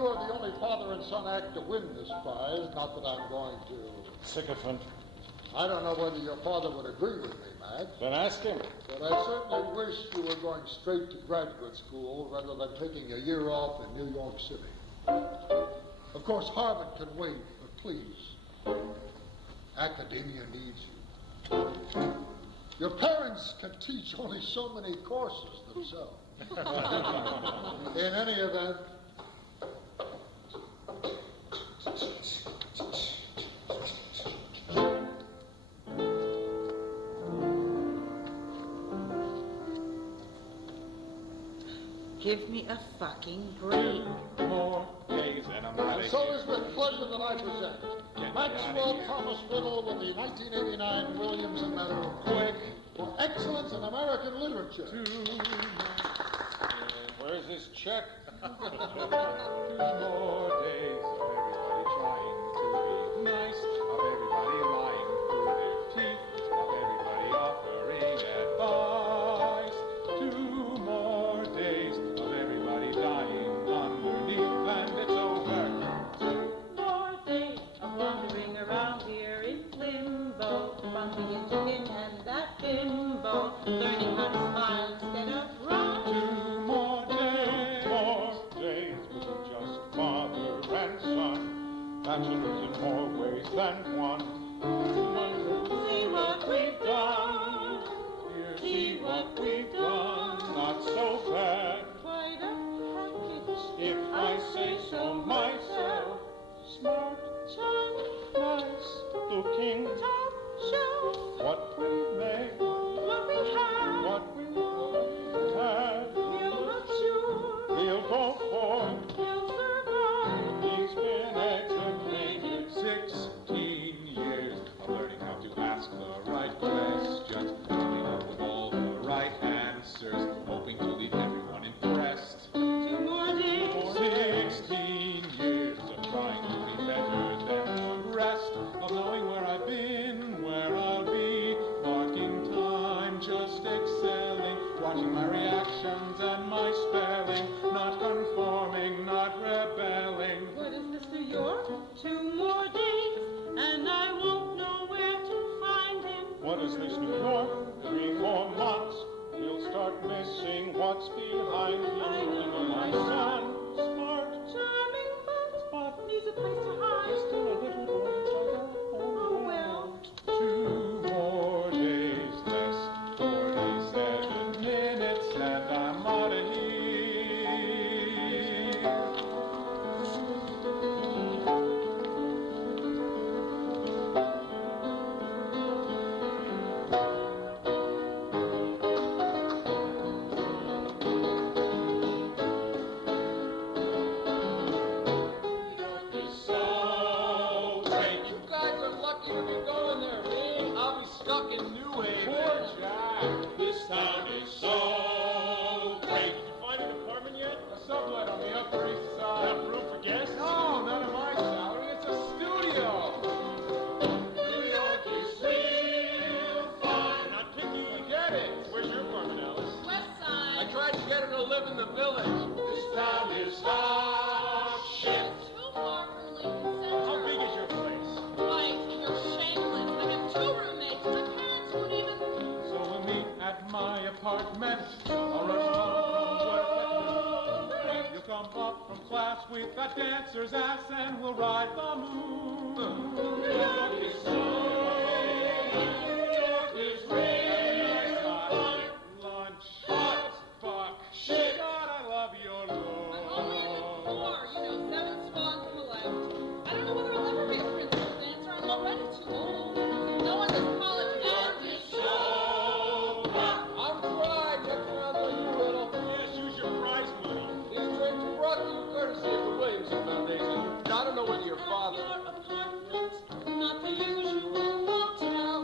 you are the only father and son act to win this prize. Not that I'm going to... Sycophant. I don't know whether your father would agree with me, Max. Then ask him. But I certainly wish you were going straight to graduate school rather than taking a year off in New York City. Of course, Harvard can wait, but please, academia needs you. Your parents can teach only so many courses themselves. In any event, give me a fucking break. More days and I'm out of so here. is with pleasure that I present Maxwell Thomas Riddle with the 1989 Williams and Medal Quick. for excellence in American literature. Where's this check? 2 more days of everybody trying to be nice, of everybody lying through their teeth, of everybody offering advice. 2 more days of everybody dying underneath, and it's over. 2 more days of wandering around here in limbo, bumping into him and that bimbo, learning how to smile instead of run. 2 more days with just father and son, bachelors in more ways than one. See what we've done. See what we've done, not so bad. Quite a package, If I say so myself, smart, charming, nice, looking, top shelf. what we make, What we have, what we have, we'll not sure, we'll go for. we'll survive. He's been educated 16 years of learning how to ask the right questions, coming up with all the right answers, hoping to leave everyone impressed. 2 more days, 16 years of trying to be better than the rest, of knowing where I've been, where I'll be, marking time, just excelling, watching my reactions and my spelling, not conforming, not rebelling. what is this, New York? 2 more days, and I won't know where to find him. What is this, New York? 3-4 months, we'll start missing what's behind you. I know, My son, smart, Charming, but needs a place to hide. still a little boy inside our home. Oh well. 2 more days, less 47 minutes, and I'm out of here. So great. You guys are lucky to be going there, man. I'll be stuck in New Haven. Poor Jack. This town is so great. Did you find an apartment yet? A sublet on the Upper East Side. Got room for guests? No, none of my salary. It's a studio. New York is real fun. Not picky. Get it. Where's your apartment, Alice? West I Side. tried to get her to live in the village. This town is hot shit. Too far from Lincoln How Center. big is your place? Mike, you're shameless. I have 2 roommates. My parents won't even... So we'll meet at my apartment. I'll rush home from work. You'll come up from class with that dancer's ass and we'll ride the moon. New York is so New York is real fun. Lunch, hot fuck, shit. God, I love your I'm only in the love. 4, 7 spots left. I don't know whether I'll ever be a principal dancer. I'm already too old. No one this college ever did. I'm trying. Next round on you, Riddle. Yes, use your prize money. These drinks were brought to you courtesy of the Williamson Foundation. I don't know whether your father... Your apartment, not the usual motel.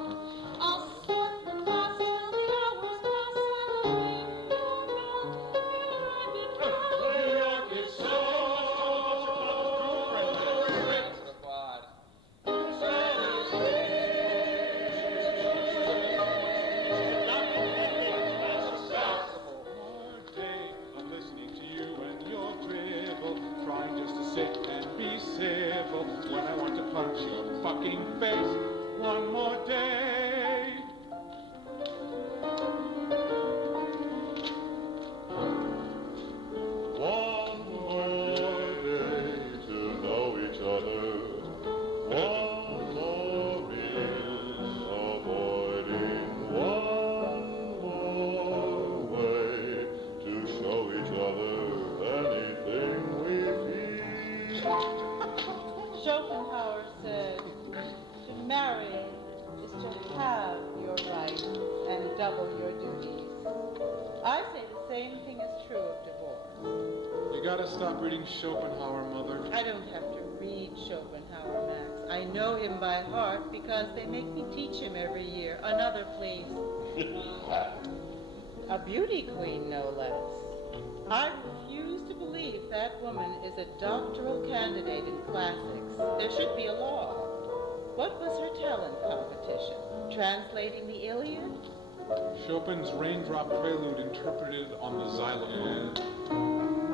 double your duties. I say the same thing is true of divorce. You gotta stop reading Schopenhauer, Mother. I don't have to read Schopenhauer, Max. I know him by heart because they make me teach him every year. Another, please. A beauty queen, no less. I refuse to believe that woman is a doctoral candidate in classics. There should be a law. What was her talent competition? Translating the Iliad? Chopin's Raindrop Prelude interpreted on the xylophone.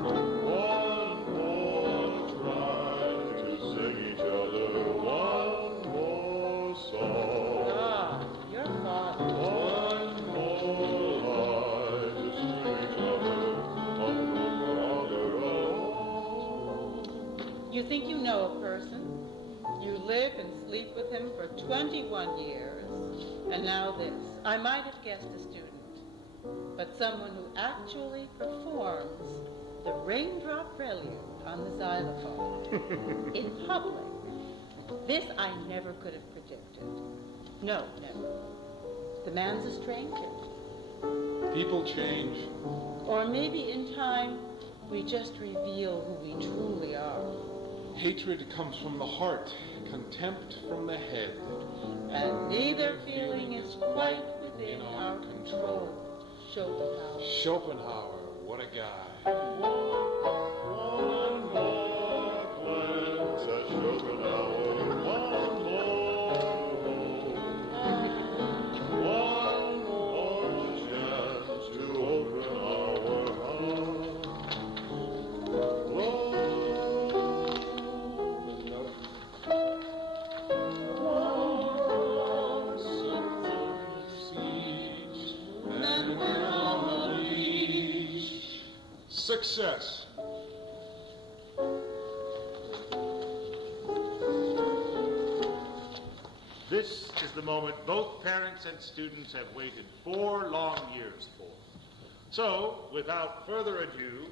One more try to sing each other one more song. Ah, your father. One more lie to string each other on the longer. You think you know a person? You live and sleep with him for 21 years. And now this. I might have guessed a student, but someone who actually performs the Raindrop Prelude on the xylophone in public. This I never could have predicted. No, never. The man's a stranger. People change. Or maybe in time, we just reveal who we truly are. Hatred comes from the heart, contempt from the head. And neither feeling is quite within our control. Schopenhauer. Schopenhauer, what a guy. One more glance at Schopenhauer. One more. One more chance to open our heart. Success. This is the moment both parents and students have waited 4 long years for. So, without further ado,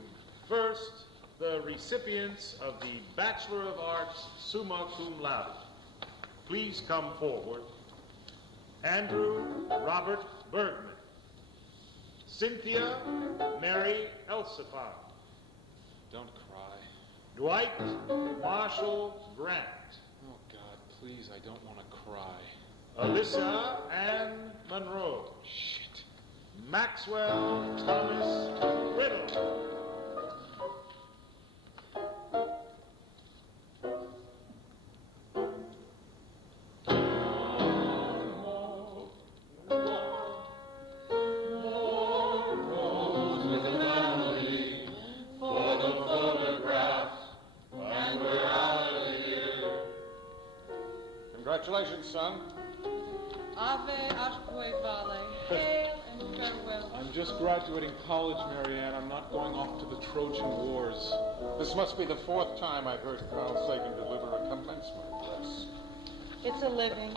first, the recipients of the Bachelor of Arts summa cum laude. Please come forward. Andrew Robert Bergman. Cynthia Mary Elsipan. Don't cry. Dwight Marshall Grant. Oh, God, please, I don't want to cry. Alyssa Ann Monroe. Shit. Maxwell Thomas Riddle. Congratulations, son. Ave ashque vale, hail and farewell. I'm just graduating college, Marianne. I'm not going off to the Trojan Wars. This must be the 4th time I've heard Carl Sagan deliver a commencement address. It's a living.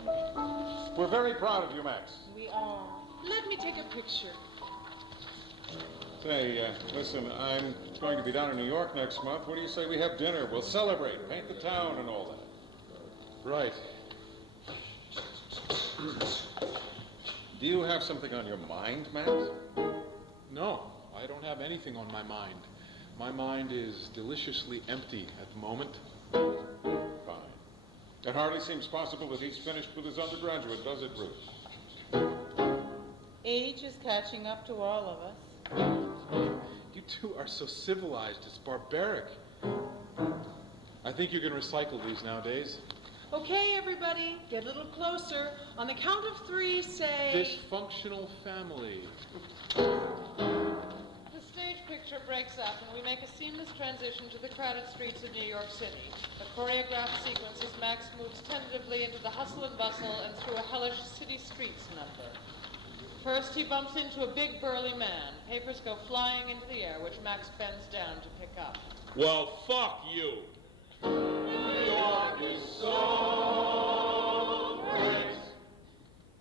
We're very proud of you, Max. We are. Let me take a picture. Say, listen, I'm going to be down in New York next month. What do you say we have dinner? We'll celebrate, paint the town and all that. Right. Do you have something on your mind, Max? No, I don't have anything on my mind. My mind is deliciously empty at the moment. Fine. It hardly seems possible that he's finished with his undergraduate, does it, Bruce? Age is catching up to all of us. You two are so civilized, it's barbaric. I think you can recycle these nowadays. Okay, everybody, get a little closer. On the count of 3, say... Dysfunctional family. The stage picture breaks up and we make a seamless transition to the crowded streets of New York City. A choreographed sequence as Max moves tentatively into the hustle and bustle and through a hellish city streets number. First, he bumps into a big burly man. Papers go flying into the air, which Max bends down to pick up. Well, fuck you. New York is so great.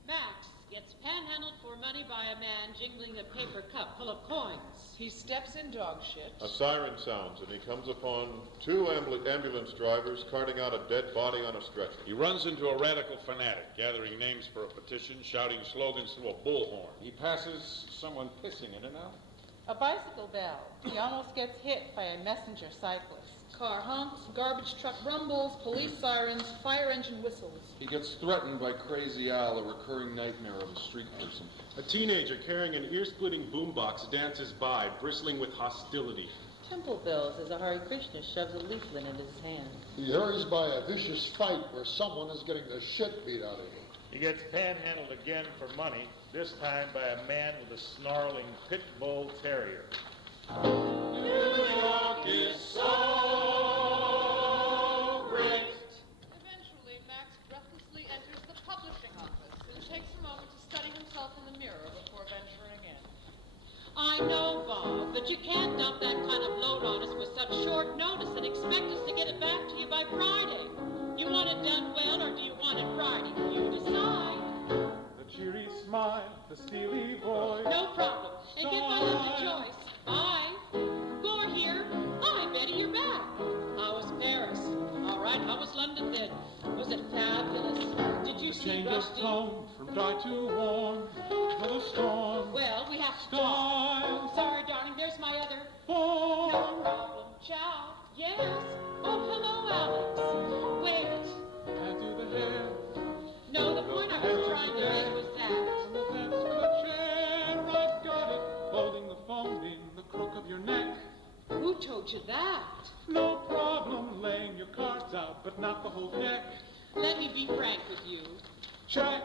Max gets panhandled for money by a man jingling a paper cup full of coins. He steps in dog shit. A siren sounds, and he comes upon two ambulance drivers carting out a dead body on a stretcher. He runs into a radical fanatic, gathering names for a petition, shouting slogans through a bullhorn. He passes someone pissing in and out. A bicycle bell. He almost gets hit by a messenger cyclist. Car honks, garbage truck rumbles, police sirens, fire engine whistles. He gets threatened by Crazy Al, a recurring nightmare of a street person. A teenager carrying an ear-splitting boombox dances by, bristling with hostility. Temple bells as a Hare Krishna shoves a leaflet into his hand. He hurries by a vicious fight where someone is getting the shit beat out of him. He gets panhandled again for money, this time by a man with a snarling pit bull terrier. New York is so great. Eventually, Max breathlessly enters the publishing office and takes a moment to study himself in the mirror before venturing in. I know, Bob, but you can't dump that kind of load on us with such short notice and expect us to get it back to you by Friday. You want it done well, or do you want it Friday? You decide. The cheery smile, the steely voice. No problem. And give my love to Joyce. Bye. Gore here. Hi, Betty, you're back. How was Paris? All right, how was London then? Was it fabulous? Did you see Change of Rusty? tone from dry to warm, for the storm. Well, we have to talk. Style. Sorry, darling, there's my other. Form. No problem. Ciao. Yes. Oh, hello, Alex. Wait. I do the hair. No, the point I was trying to make was that. On the desk with a chair, I've got it. Holding the phone in the crook of your neck. Who told you that? No problem laying your cards out, but not the whole deck. Let me be frank with you. Check.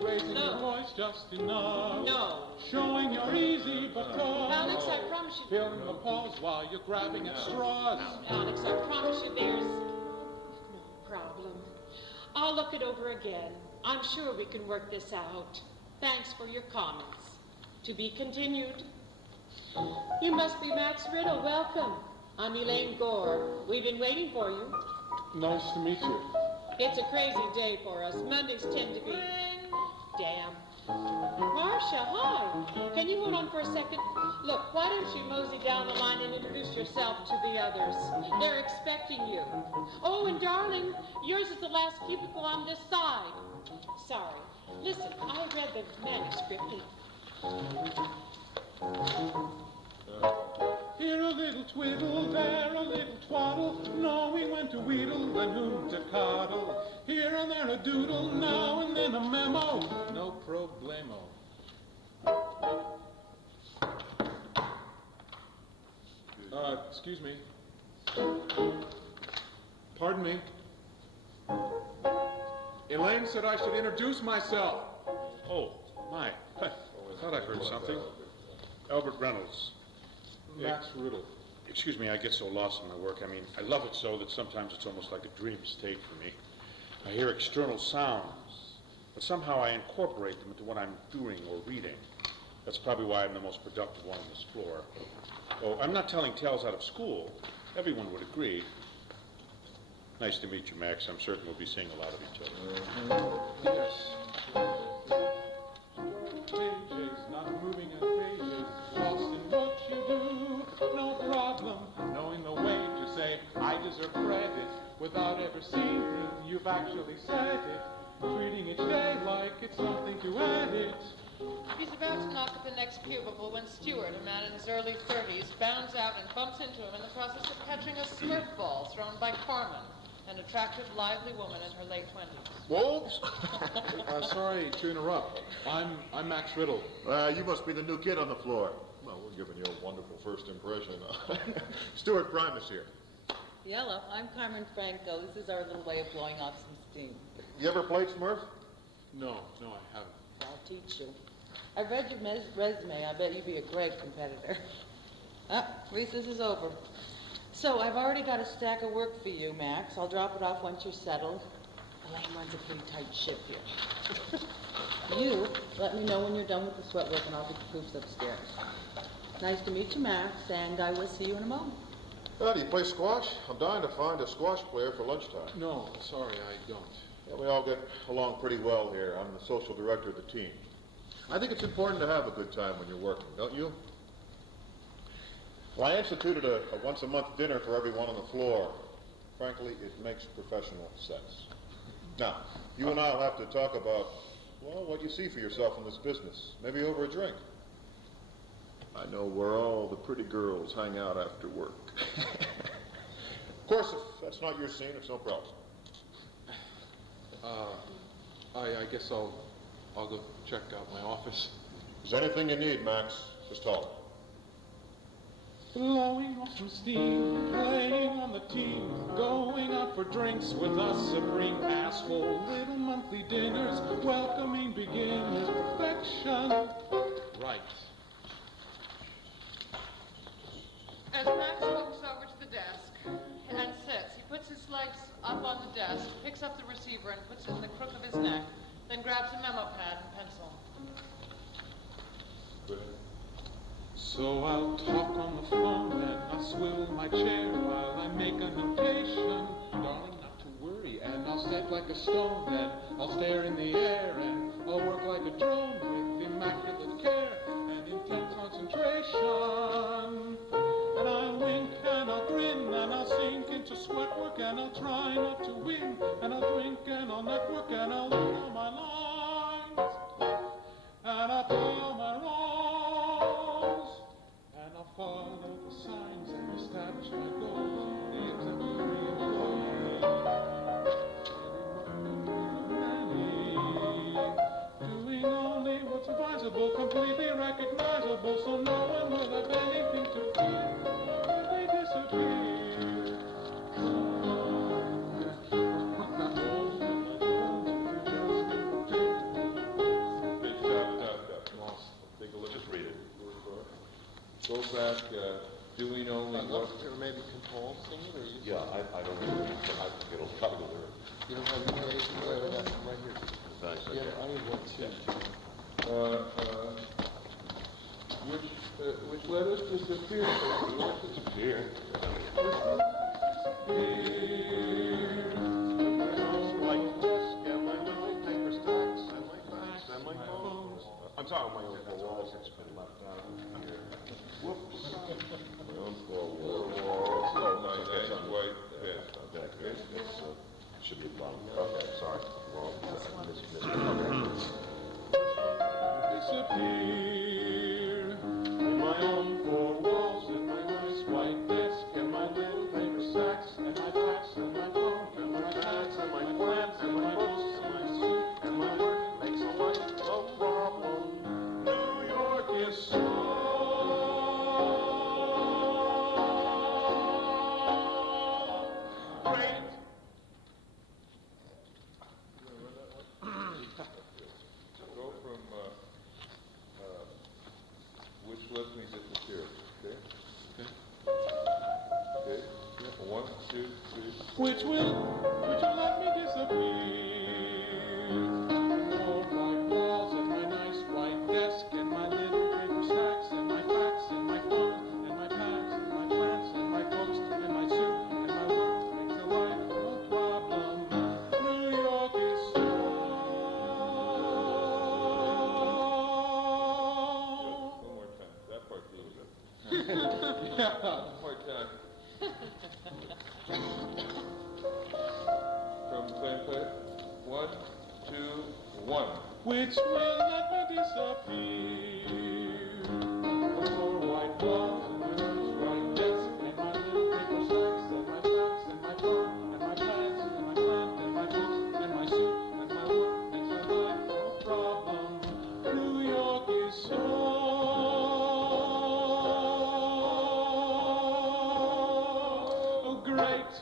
Raising No. your voice just enough. No. Showing you're easy but tough. Alex, I promise you. Filling the pause while you're grabbing at straws. Alex, I promise you there's no problem. I'll look it over again. I'm sure we can work this out. Thanks for your comments. To be continued. You must be Max Riddle. Welcome. I'm Elaine Gore. We've been waiting for you. Nice to meet you. It's a crazy day for us. Mondays tend to be... Damn. Marcia, hi. Can you hold on for a second? Look, why don't you mosey down the line and introduce yourself to the others? They're expecting you. Oh, and darling, yours is the last cubicle on this side. Sorry. Listen, I read the manuscript. Here a little twiddle, there a little twaddle, knowing when to wheedle and whom to coddle. Here and there a doodle, now and then a memo. No problemo. Excuse me. Pardon me. Elaine said I should introduce myself. Oh, my. I thought I heard something. Albert Reynolds. Max Riddle. Excuse me, I get so lost in my work. I mean, I love it so that sometimes it's almost like a dream state for me. I hear external sounds, but somehow I incorporate them into what I'm doing or reading. That's probably why I'm the most productive one on this floor. Oh, I'm not telling tales out of school. Everyone would agree. Nice to meet you, Max. I'm certain we'll be seeing a lot of each other. Yes. Pages, not moving at pages, lost in what you do. No problem, knowing the way to say, I deserve credit, without ever seeing you've actually said it. Treating each day like it's something to edit. He's about to knock at the next cubicle when Stewart, a man in his early 30s, bounds out and bumps into him in the process of catching a Smurf ball thrown by Carmen, an attractive, lively woman in her late 20s. Wolves? Sorry to interrupt. I'm Max Riddle. You must be the new kid on the floor. Well, we're giving you a wonderful first impression. Stuart Primus here. Yellow, I'm Carmen Franco. This is our little way of blowing off some steam. You ever played Smurf? No, I haven't. I'll teach you. I read your resume. I bet you'd be a great competitor. Recess is over. So I've already got a stack of work for you, Max. I'll drop it off once you're settled. Elaine runs a pretty tight ship here. You let me know when you're done with the sweat work and I'll get the proofs upstairs. Nice to meet you, Max, and I will see you in a moment. Do you play squash? I'm dying to find a squash player for lunchtime. No, sorry, I don't. Yeah, we all get along pretty well here. I'm the social director of the team. I think it's important to have a good time when you're working, don't you? Well, I instituted a once-a-month dinner for everyone on the floor. Frankly, it makes professional sense. Now, you and I will have to talk about, well, what you see for yourself in this business, maybe over a drink. I know where all the pretty girls hang out after work. Of course, if that's not your scene, it's no problem. I guess I'll go check out my office. If there's anything you need, Max, just tell me. Blowing off some steam, playing on the team, going out for drinks with us, supreme asshole, little monthly dinners, welcoming beginners, perfection. Right. As Max walks over to the desk and sits, he puts his legs up on the desk, picks up the receiver and puts it in the crook of his neck, then grabs a memo pad and pencil. So I'll talk on the phone and I'll swivel my chair while I make a notation. Darling, not to worry, and I'll step like a stone, then I'll stare in the air and I'll work like a drone with immaculate care and intense concentration. And I'll wink and I'll grin and I'll sink into sweatwork and I'll try not to win and I'll drink and I'll network and I'll learn all my lines and I'll play all my roles and I'll follow the signs and establish my goals. The exemplary employee, doing only what's advisable, completely recognizable, so no one will have anything to fear when they disappear. Just read it. Go back, doing only what? Or maybe control sing it, or you? Yeah, I don't know. It'll probably go there. You don't have any idea? I got some right here. Thanks, Yeah, I need one too. Which letters disappear? Disappear. I'm talking my own four walls that's been left out here. Whoops. My own four walls. White pen. Okay, good. It's, should be a problem. Okay, sorry. Wrong. Disappear in my own four walls, in my nice white desk, and my little paper sacks, and my fax, and my phone, and my tags, and my plans, and my books, and my suit, and my work makes a life no problem. New York is so great. Go from, which lets me disappear, okay? Okay? Yeah. 1, 2, 3. Which will let me disappear. More white walls and my nice white desk and my little paper stacks and my fax and my phone and my pads and my plants and my books and my suit and my work makes a life no problem. New York is so One more time. That part's a little bit. One more time. From the same place. 1, 2, 1. which will let me disappear. More white walls and my nice white desk and my little paper stacks and my fax and my phone and my pads and my plant and my books and my suit and my work makes my life no problem. New York is so great.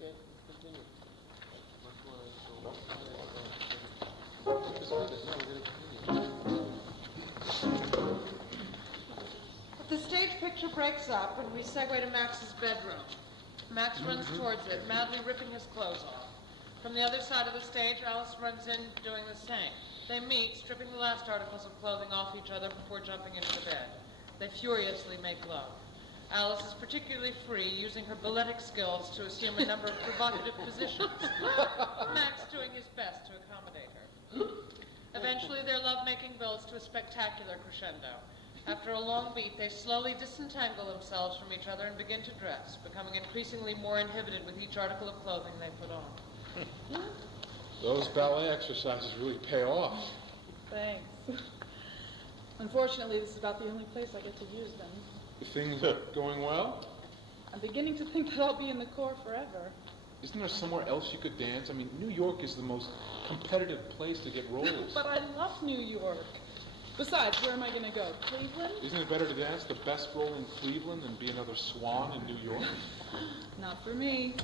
Okay, continue. The stage picture breaks up and we segue to Max's bedroom. Max runs towards it, madly ripping his clothes off. From the other side of the stage, Alice runs in doing the same. They meet, stripping the last articles of clothing off each other before jumping into the bed. They furiously make love. Alice is particularly free, using her balletic skills to assume a number of provocative positions. Max doing his best to accommodate her. Eventually, their lovemaking builds to a spectacular crescendo. After a long beat, they slowly disentangle themselves from each other and begin to dress, becoming increasingly more inhibited with each article of clothing they put on. Those ballet exercises really pay off. Thanks. Unfortunately, this is about the only place I get to use them. Things are going well? I'm beginning to think that I'll be in the Corps forever. Isn't there somewhere else you could dance? I mean, New York is the most competitive place to get roles. But I love New York. Besides, where am I going to go? Cleveland? Isn't it better to dance the best role in Cleveland than be another swan in New York? Not for me.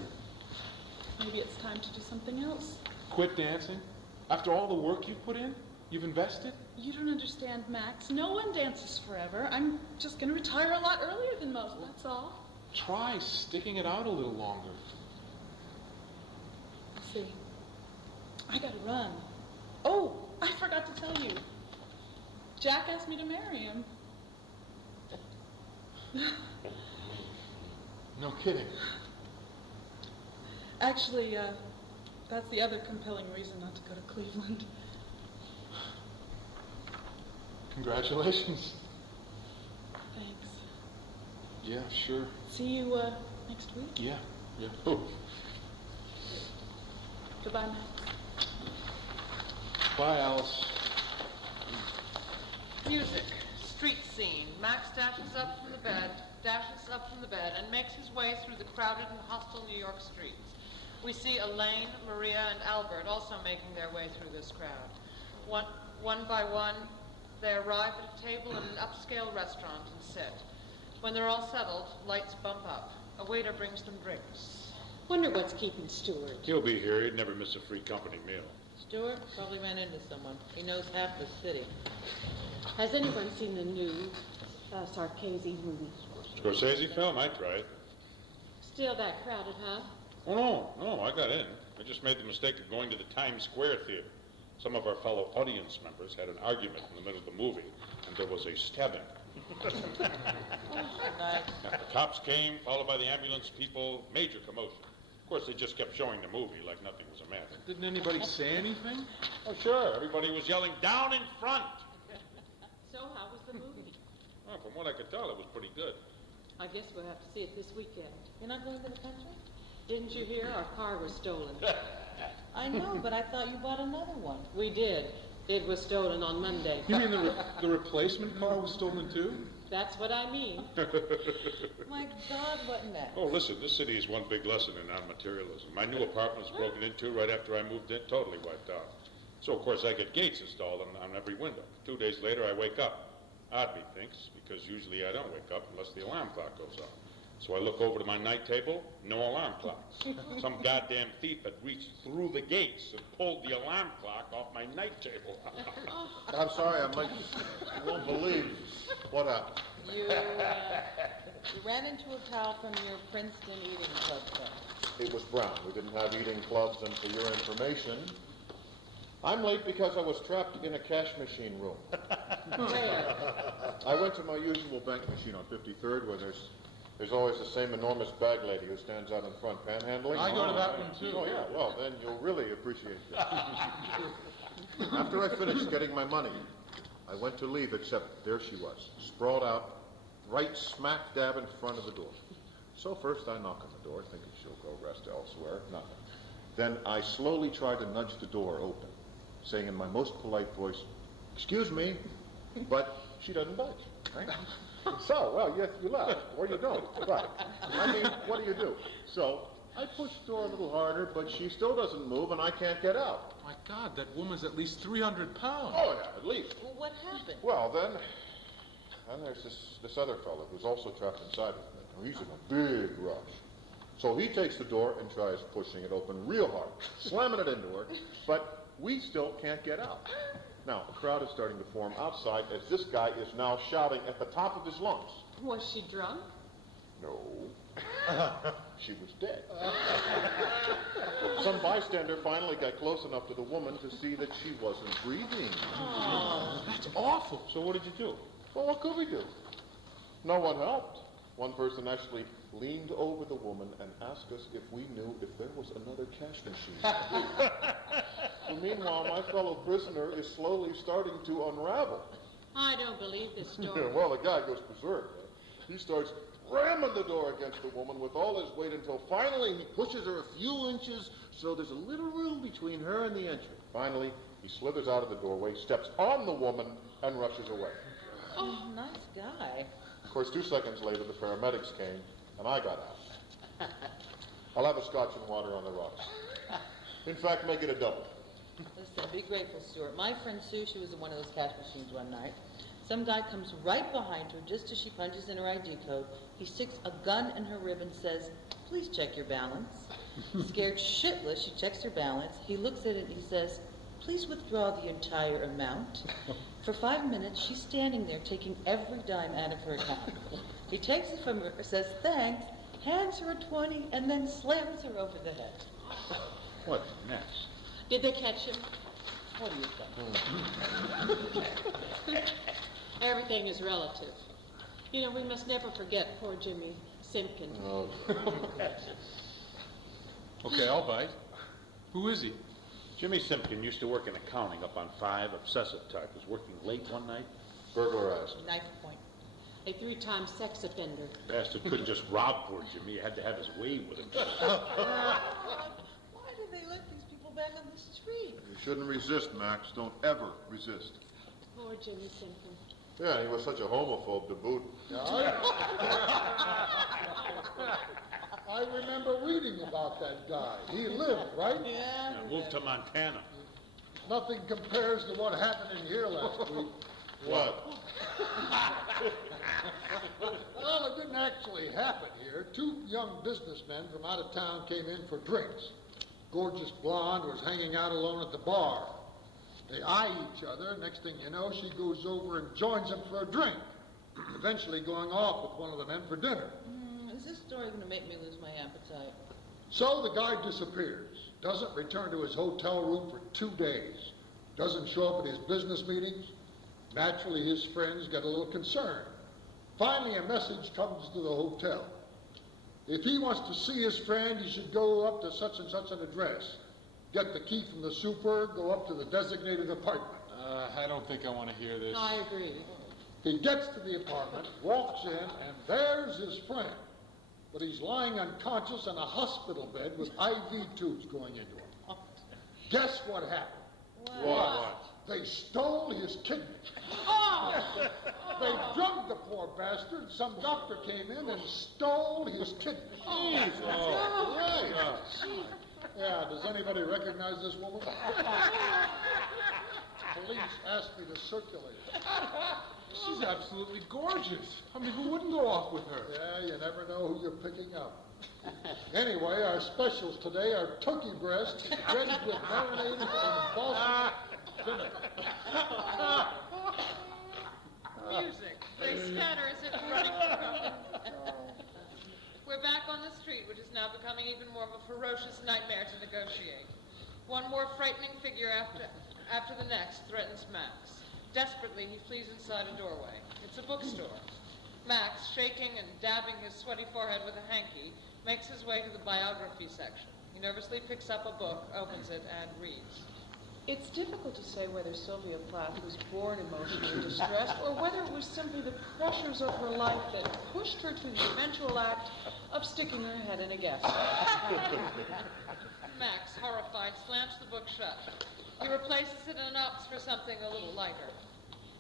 Maybe it's time to do something else. Quit dancing? After all the work you've put in? You've invested? You don't understand, Max. No one dances forever. I'm just going to retire a lot earlier than most, that's all. Try sticking it out a little longer. Let's see. I gotta run. Oh, I forgot to tell you. Jack asked me to marry him. No kidding. Actually, that's the other compelling reason not to go to Cleveland. Congratulations. Thanks. Yeah, sure. See you next week? Yeah. Oh. Goodbye, Max. Bye, Alice. Music. Street scene. Max dashes up from the bed, and makes his way through the crowded and hostile New York streets. We see Elaine, Maria, and Albert also making their way through this crowd. One by one, they arrive at a table in an upscale restaurant and sit. When they're all settled, lights bump up. A waiter brings them drinks. Wonder what's keeping Stuart. He'll be here. He'd never miss a free company meal. Stuart probably ran into someone. He knows half the city. Has anyone seen the new Scorsese movie? Scorsese film? I tried. Still that crowded, huh? Oh, no, I got in. I just made the mistake of going to the Times Square Theater. Some of our fellow audience members had an argument in the middle of the movie, and there was a stabbing. Nice. The cops came, followed by the ambulance people, major commotion. Of course, they just kept showing the movie like nothing was amiss. Didn't anybody say anything? Oh, sure. Everybody was yelling, "Down in front!" So how was the movie? Well, from what I could tell, it was pretty good. I guess we'll have to see it this weekend. You're not going to the country? Didn't you hear? Our car was stolen. I know, but I thought you bought another one. We did. It was stolen on Monday. You mean the replacement car was stolen too? That's what I mean. My God, what next? Oh, listen, this city is one big lesson in non-materialism. My new apartment was broken into right after I moved in, totally wiped out. So, of course, I get gates installed on every window. 2 days later, I wake up. Odd, methinks, because usually I don't wake up unless the alarm clock goes off. So I look over to my night table, no alarm clocks. Some goddamn thief had reached through the gates and pulled the alarm clock off my night table. I'm sorry, you won't believe what happened. You ran into a pal from your Princeton eating club friend. It was Brown. We didn't have eating clubs, and for your information, I'm late because I was trapped in a cash machine room. Where? I went to my usual bank machine on 53rd, where there's always the same enormous bag lady who stands out in front panhandling. I go to that one too. Oh, yeah, well, then you'll really appreciate this. After I finished getting my money, I went to leave, except there she was, sprawled out, right smack dab in front of the door. So first I knock on the door, thinking she'll go rest elsewhere. Nothing. Then I slowly try to nudge the door open, saying in my most polite voice, "Excuse me," but she doesn't budge. Right? So, well, yes, you laugh, or you don't. Right. I mean, what do? So I push the door a little harder, but she still doesn't move, and I can't get out. My God, that woman's at least 300 pounds. Oh, yeah, at least. Well, what happened? Well, then there's this other fellow who's also trapped inside with me. He's in a big rush. So he takes the door and tries pushing it open real hard, slamming it into her, but we still can't get out. Now, a crowd is starting to form outside as this guy is now shouting at the top of his lungs. Was she drunk? No. She was dead. Some bystander finally got close enough to the woman to see that she wasn't breathing. Oh, that's awful. So what did you do? Well, what could we do? No one helped. One person actually leaned over the woman and asked us if we knew if there was another cash machine. So meanwhile, my fellow prisoner is slowly starting to unravel. I don't believe this story. Well, the guy goes berserk. He starts ramming the door against the woman with all his weight until finally he pushes her a few inches so there's a little room between her and the entry. Finally, he slithers out of the doorway, steps on the woman, and rushes away. Oh, nice guy. Of course, 2 seconds later, the paramedics came, and I got out. I'll have a scotch and water on the rocks. In fact, make it a double. Listen, be grateful, Stuart. My friend Sue, she was in one of those cash machines one night. Some guy comes right behind her just as she punches in her ID code. He sticks a gun in her rib and says, "Please check your balance." Scared shitless, she checks her balance. He looks at it and he says, "Please withdraw the entire amount." For 5 minutes, she's standing there taking every dime out of her account. He takes it from her, says thanks, hands her a 20, and then slams her over the head. What next? Did they catch him? What do you think? Everything is relative. You know, we must never forget poor Jimmy Simpkin. Oh. Okay, I'll bite. Who is he? Jimmy Simpkin used to work in accounting up on 5, obsessive type. Was working late one night. Burglarized. Knife point. A 3-time sex offender. Bastard couldn't just rob poor Jimmy. He had to have his way with him. Why do they let these people back on the street? You shouldn't resist, Max. Don't ever resist. Poor Jimmy Simpkin. Yeah, he was such a homophobe to boot. I remember reading about that guy. He lived, right? Yeah. Moved to Montana. Nothing compares to what happened in here last week. What? Well, it didn't actually happen here. 2 young businessmen from out of town came in for drinks. Gorgeous blonde was hanging out alone at the bar. They eye each other. Next thing you know, she goes over and joins them for a drink, eventually going off with one of the men for dinner. Is this story going to make me lose my appetite? So the guy disappears, doesn't return to his hotel room for 2 days, doesn't show up at his business meetings. Naturally, his friends get a little concerned. Finally, a message comes to the hotel. If he wants to see his friend, he should go up to such and such an address. Get the key from the super, go up to the designated apartment. I don't think I want to hear this. I agree. He gets to the apartment, walks in, and there's his friend. But he's lying unconscious in a hospital bed with IV tubes going into him. Guess what happened? What? They stole his kidney. Oh! They drugged the poor bastard. Some doctor came in and stole his kidney. Oh, right. Yeah, does anybody recognize this woman? Police asked me to circulate her. She's absolutely gorgeous. I mean, who wouldn't go off with her? Yeah, you never know who you're picking up. Anyway, our specials today are turkey breast, breaded with marinated and balsamic vinegar. Music. They scatter as if running from We're back on the street, which is now becoming even more of a ferocious nightmare to negotiate. One more frightening figure after the next threatens Max. Desperately, he flees inside a doorway. It's a bookstore. Max, shaking and dabbing his sweaty forehead with a hanky, makes his way to the biography section. He nervously picks up a book, opens it, and reads. It's difficult to say whether Sylvia Plath was born emotionally distressed or whether it was simply the pressures of her life that pushed her to the eventual act of sticking her head in a gas bag. Max, horrified, slams the book shut. He replaces it and opts for something a little lighter.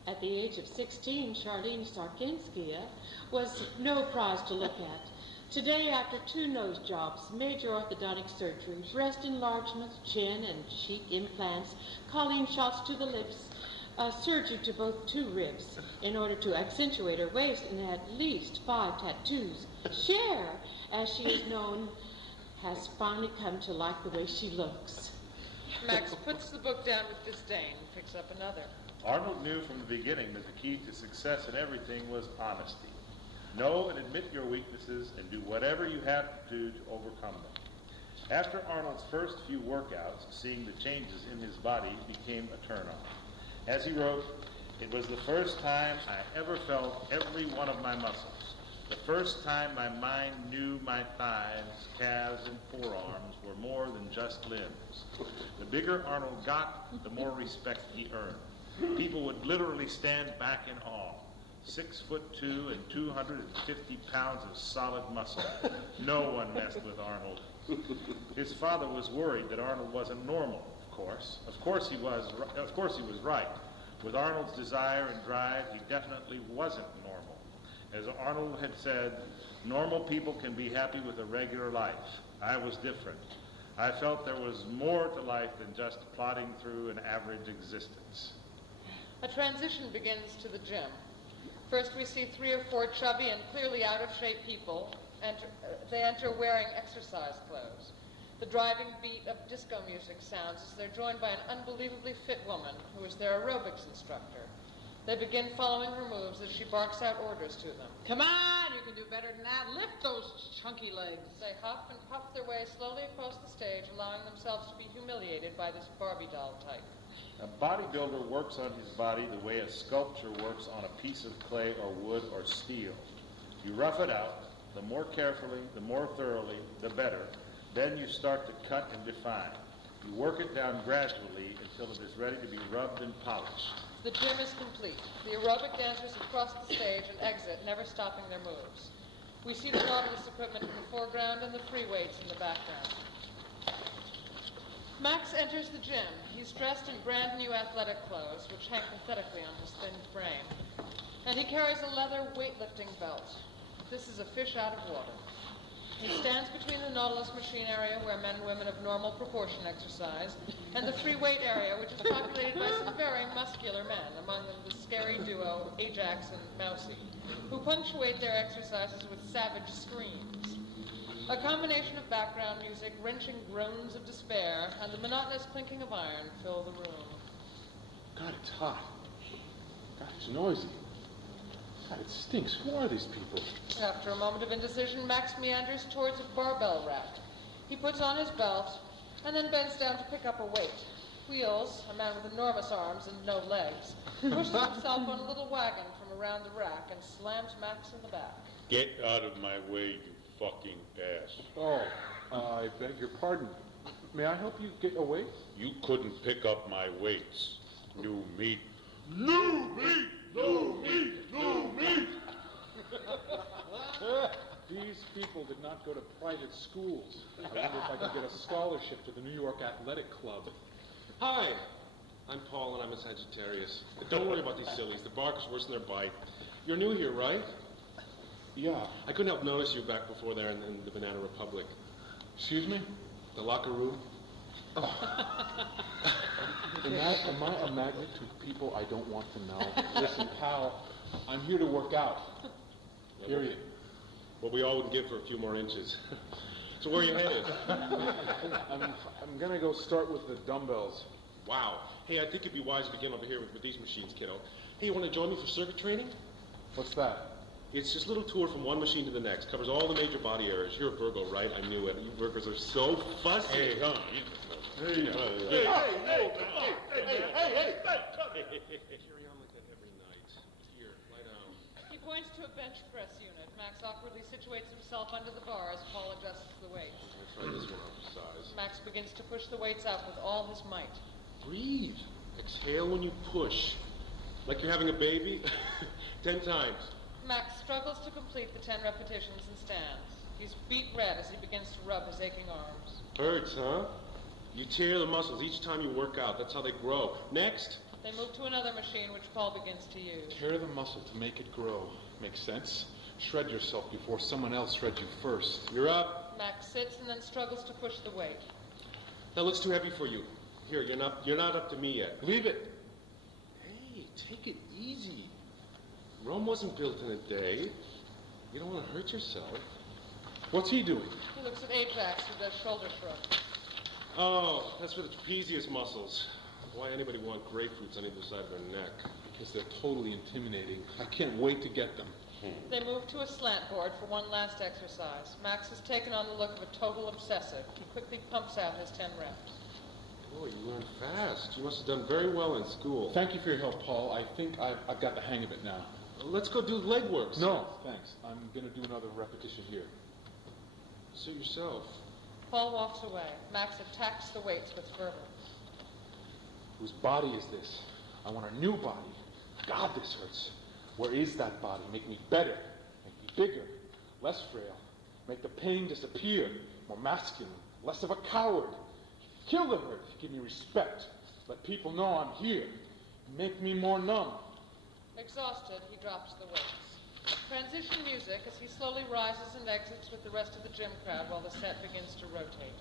At the age of 16, Charlene Sarkinskaya was no prize to look at. Today, after 2 nose jobs, major orthodontic surgery, breast enlargements, chin and cheek implants, Colleen shots to the lips, surgery to both 2 ribs in order to accentuate her waist, and at least 5 tattoos. Cher, as she is known, has finally come to like the way she looks. Max puts the book down with disdain and picks up another. Arnold knew from the beginning that the key to success in everything was honesty. Know and admit your weaknesses and do whatever you have to do to overcome them. After Arnold's first few workouts, seeing the changes in his body became a turn-on. As he wrote, "It was the first time I ever felt every one of my muscles. The first time my mind knew my thighs, calves, and forearms were more than just limbs. The bigger Arnold got, the more respect he earned. People would literally stand back in awe. 6'2" and 250 pounds of solid muscle. No one messed with Arnold. His father was worried that Arnold wasn't normal, of course. Of course he was right. With Arnold's desire and drive, he definitely wasn't normal. As Arnold had said, normal people can be happy with a regular life. I was different. I felt there was more to life than just plodding through an average existence. A transition begins to the gym. First we see 3 or 4 chubby and clearly out-of-shape people. They enter wearing exercise clothes. The driving beat of disco music sounds as they're joined by an unbelievably fit woman who is their aerobics instructor. They begin following her moves as she barks out orders to them. Come on, you can do better than that. Lift those chunky legs. They huff and puff their way slowly across the stage, allowing themselves to be humiliated by this Barbie doll type. A bodybuilder works on his body the way a sculptor works on a piece of clay or wood or steel. You rough it out, the more carefully, the more thoroughly, the better. Then you start to cut and define. You work it down gradually until it is ready to be rubbed and polished. The gym is complete. The aerobic dancers have crossed the stage and exit, never stopping their moves. We see the Nautilus equipment in the foreground and the free weights in the background. Max enters the gym. He's dressed in brand new athletic clothes, which hang pathetically on his thin frame. And he carries a leather weightlifting belt. This is a fish out of water. He stands between the Nautilus machine area, where men and women of normal proportion exercise, and the free weight area, which is populated by some very muscular men, among them the scary duo Ajax and Mousy, who punctuate their exercises with savage screams. A combination of background music, wrenching groans of despair, and the monotonous clinking of iron fill the room. God, it's hot. God, it's noisy. God, it stinks. Who are these people? After a moment of indecision, Max meanders towards a barbell rack. He puts on his belt and then bends down to pick up a weight. Wheels, a man with enormous arms and no legs, pushes himself on a little wagon from around the rack and slams Max in the back. Get out of my way, you fucking ass. Oh, I beg your pardon. May I help you get a weight? You couldn't pick up my weights. New meat. New meat! New meat! New meat! These people did not go to private schools. I wonder if I could get a scholarship to the New York Athletic Club. Hi, I'm Paul and I'm a Sagittarius. Don't worry about these sillies. The bark is worse than their bite. You're new here, right? Yeah. I couldn't help notice you back before there in the Banana Republic. Excuse me? The locker room. Oh. Am I a magnet to people I don't want to know? Listen, pal, I'm here to work out. Period. What we all would give for a few more inches. So where are you headed? I'm gonna go start with the dumbbells. Wow. Hey, I think it'd be wise to begin over here with these machines, kiddo. Hey, you want to join me for circuit training? What's that? It's just a little tour from one machine to the next. Covers all the major body areas. You're a Virgo, right? I knew it. You Virgos are so fussy. Hey, huh? Carry on like that every night. Here, lie down. He points to a bench press unit. Max awkwardly situates himself under the bar as Paul adjusts the weights. Let's try this one out for size. Max begins to push the weights out with all his might. Breathe. Exhale when you push. Like you're having a baby. 10 times. Max struggles to complete the 10 repetitions and stands. He's beet red as he begins to rub his aching arms. Hurts, huh? You tear the muscles each time you work out. That's how they grow. Next. They move to another machine, which Paul begins to use. Tear the muscle to make it grow. Makes sense. Shred yourself before someone else shreds you first. You're up. Max sits and then struggles to push the weight. That looks too heavy for you. Here, you're not up to me yet. Leave it. Hey, take it easy. Rome wasn't built in a day. You don't want to hurt yourself. What's he doing? He looks at Ajax, who does shoulder shrugs. Oh, that's for the trapezius muscles. Why anybody want grapefruits on either side of their neck? Because they're totally intimidating. I can't wait to get them. They move to a slant board for one last exercise. Max has taken on the look of a total obsessive. He quickly pumps out his 10 reps. Boy, you learn fast. You must have done very well in school. Thank you for your help, Paul. I think I've got the hang of it now. Let's go do leg work. No, thanks. I'm gonna do another repetition here. Suit yourself. Paul walks away. Max attacks the weights with fervor. Whose body is this? I want a new body. God, this hurts. Where is that body? Make me better. Make me bigger. Less frail. Make the pain disappear. More masculine. Less of a coward. Kill the hurt. Give me respect. Let people know I'm here. Make me more numb. Exhausted, he drops the weights. Transition music as he slowly rises and exits with the rest of the gym crowd while the set begins to rotate.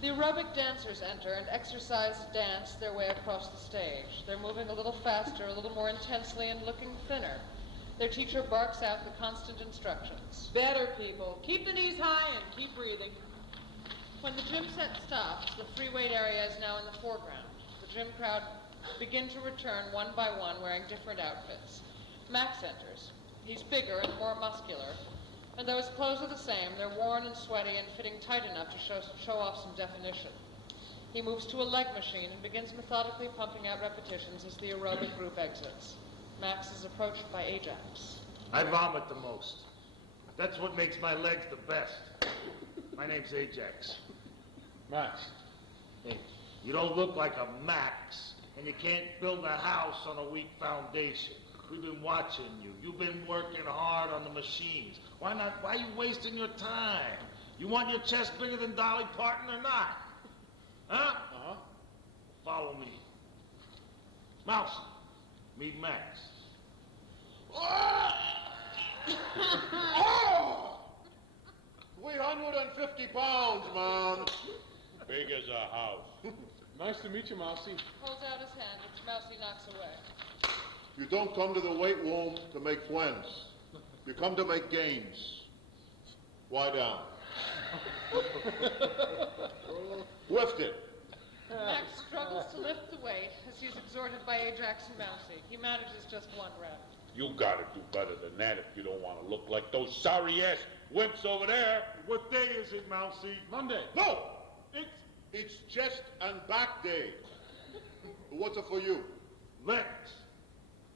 The aerobic dancers enter and exercise dance their way across the stage. They're moving a little faster, a little more intensely, and looking thinner. Their teacher barks out the constant instructions. Better, people. Keep the knees high and keep breathing. When the gym set stops, the free weight area is now in the foreground. The gym crowd begin to return one by one wearing different outfits. Max enters. He's bigger and more muscular, and though his clothes are the same, they're worn and sweaty and fitting tight enough to show off some definition. He moves to a leg machine and begins methodically pumping out repetitions as the aerobic group exits. Max is approached by Ajax. I vomit the most. That's what makes my legs the best. My name's Ajax. Max. Hey, you don't look like a Max, and you can't build a house on a weak foundation. We've been watching you. You've been working hard on the machines. Why are you wasting your time? You want your chest bigger than Dolly Parton or not? Huh? Uh-huh. Follow me. Mouse, meet Max. Oh! 350 pounds, man. Big as a house. Nice to meet you, Mousy. Holds out his hand, which Mousy knocks away. You don't come to the weight room to make friends. You come to make gains. Lie down. Lift it. Max struggles to lift the weight as he's exhorted by Ajax and Mousy. He manages just one rep. You gotta do better than that if you don't want to look like those sorry-ass wimps over there. What day is it, Mousy? Monday. No! It's chest and back day. What's it for you? Legs.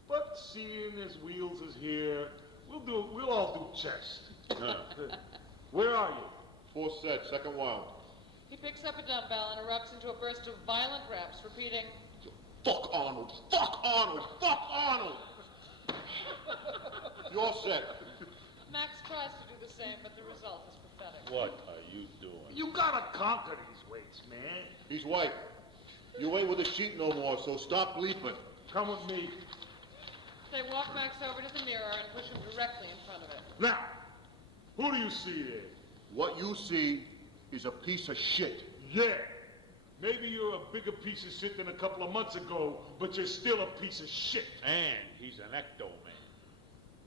But seeing as Wheels is here, we'll all do chest. Where are you? Fourth set, second round. He picks up a dumbbell and erupts into a burst of violent reps, repeating, Fuck Arnold! Fuck Arnold! Fuck Arnold! You're set. Max tries to do the same, but the result is pathetic. What are you doing? You gotta conquer these weights, man. He's white. You ain't with the sheep no more, so stop bleeping. Come with me. They walk Max over to the mirror and push him directly in front of it. Now, who do you see there? What you see is a piece of shit. Yeah. Maybe you're a bigger piece of shit than a couple of months ago, but you're still a piece of shit. And he's an ecto-man.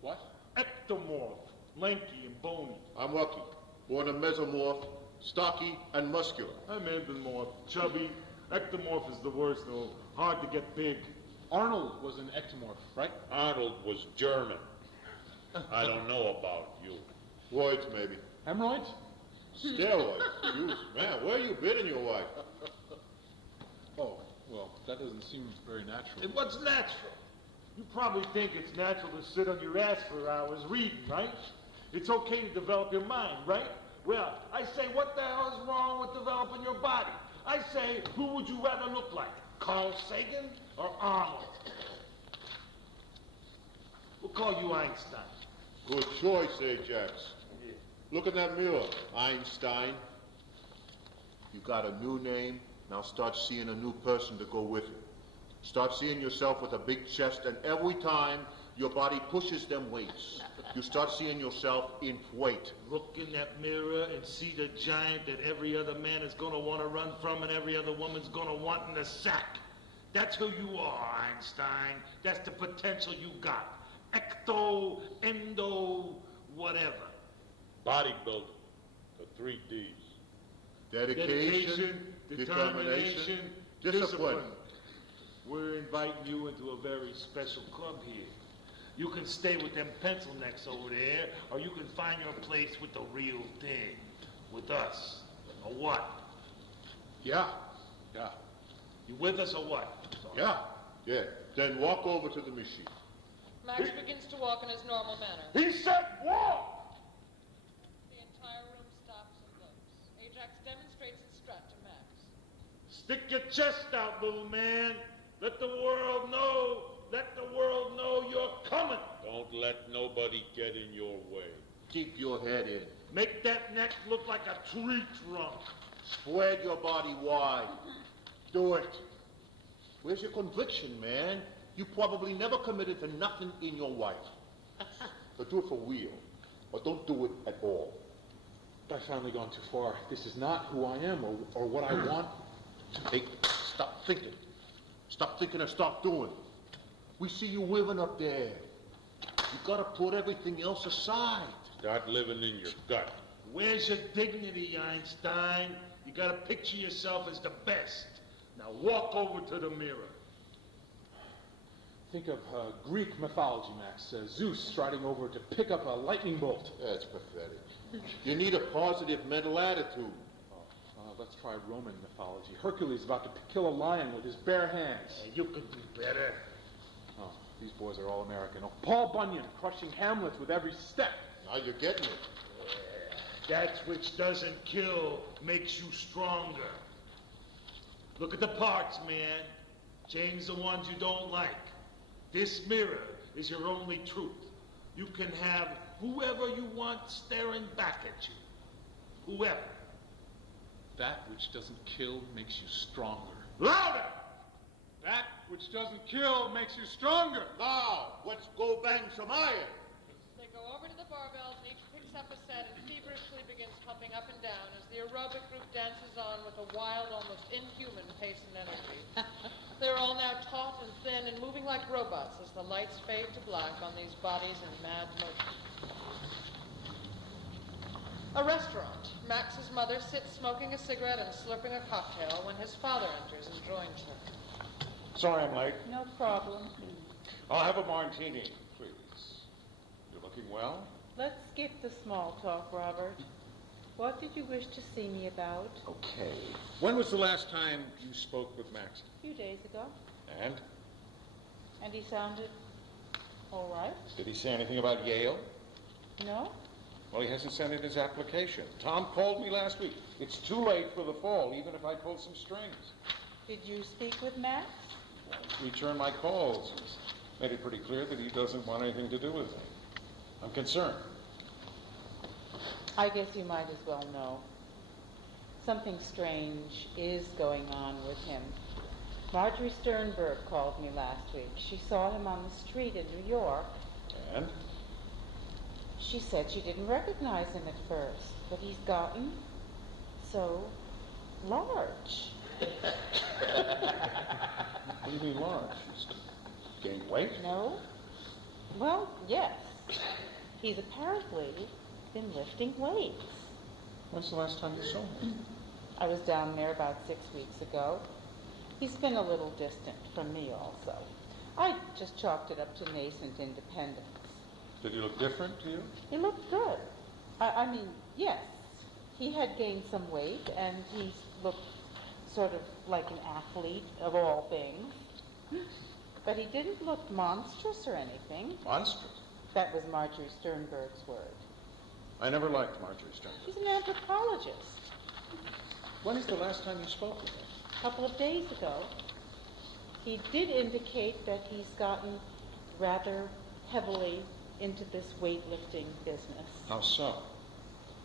What? Ectomorph. Lanky and bony. I'm lucky. Born a mesomorph, stocky and muscular. I'm endomorph. Chubby. Ectomorph is the worst, though. Hard to get big. Arnold was an ectomorph, right? Arnold was German. I don't know about you. Roids, maybe. Hemorrhoids? Steroids. You, man, where you been in your life? Oh, well, that doesn't seem very natural. And what's natural? You probably think it's natural to sit on your ass for hours reading, right? It's okay to develop your mind, right? Well, I say, what the hell is wrong with developing your body? I say, who would you rather look like? Carl Sagan or Arnold? We'll call you Einstein. Good choice, Ajax. Look in that mirror, Einstein. You got a new name, now start seeing a new person to go with it. Start seeing yourself with a big chest, and every time your body pushes them weights, you start seeing yourself in weight. Look in that mirror and see the giant that every other man is gonna want to run from and every other woman's gonna want in the sack. That's who you are, Einstein. That's the potential you got. Ecto, endo, whatever. Bodybuilding. The 3 Ds. Dedication, determination, discipline. We're inviting you into a very special club here. You can stay with them pencil necks over there, or you can find your place with the real thing. With us. Or what? Yeah. You with us or what? Yeah. Then walk over to the machine. Max begins to walk in his normal manner. He said walk! The entire room stops and looks. Ajax demonstrates his strut to Max. Stick your chest out, little man. Let the world know. Let the world know you're coming. Don't let nobody get in your way. Keep your head in. Make that neck look like a tree trunk. Spread your body wide. Do it. Where's your conviction, man? You probably never committed to nothing in your life. But do it for real. Or don't do it at all. I've finally gone too far. This is not who I am or what I want. Hey, stop thinking. Stop thinking and start doing. We see you living up there. You gotta put everything else aside. Start living in your gut. Where's your dignity, Einstein? You gotta picture yourself as the best. Now walk over to the mirror. Think of Greek mythology, Max. Zeus striding over to pick up a lightning bolt. That's pathetic. You need a positive mental attitude. Let's try Roman mythology. Hercules about to kill a lion with his bare hands. You could do better. Oh, these boys are all American. Oh, Paul Bunyan crushing Hamlet with every step. Now you're getting it. That which doesn't kill makes you stronger. Look at the parts, man. Change the ones you don't like. This mirror is your only truth. You can have whoever you want staring back at you. Whoever. That which doesn't kill makes you stronger. Louder! That which doesn't kill makes you stronger. Now, let's go bang some iron. They go over to the barbells and each picks up a set and feverishly begins pumping up and down as the aerobic group dances on with a wild, almost inhuman pace and energy. They're all now taut and thin and moving like robots as the lights fade to black on these bodies in mad motion. A restaurant. Max's mother sits smoking a cigarette and slurping a cocktail when his father enters and joins her. Sorry I'm late. No problem. I'll have a martini, please. You're looking well? Let's skip the small talk, Robert. What did you wish to see me about? Okay. When was the last time you spoke with Max? A few days ago. And? And he sounded all right? Did he say anything about Yale? No? Well, he hasn't sent in his application. Tom called me last week. It's too late for the fall, even if I pull some strings. Did you speak with Max? Return my calls. He's made it pretty clear that he doesn't want anything to do with me. I'm concerned. I guess you might as well know. Something strange is going on with him. Marjorie Sternberg called me last week. She saw him on the street in New York. And? She said she didn't recognize him at first, but he's gotten so large. What do you mean large? He's gained weight? No? Well, yes. He's apparently been lifting weights. When's the last time you saw him? I was down there about 6 weeks ago. He's been a little distant from me also. I just chalked it up to nascent independence. Did he look different to you? He looked good. I mean, yes, he had gained some weight and he looked sort of like an athlete of all things. But he didn't look monstrous or anything. Monstrous? That was Marjorie Sternberg's word. I never liked Marjorie Sternberg. She's an anthropologist. When is the last time you spoke with him? A couple of days ago. He did indicate that he's gotten rather heavily into this weightlifting business. How so?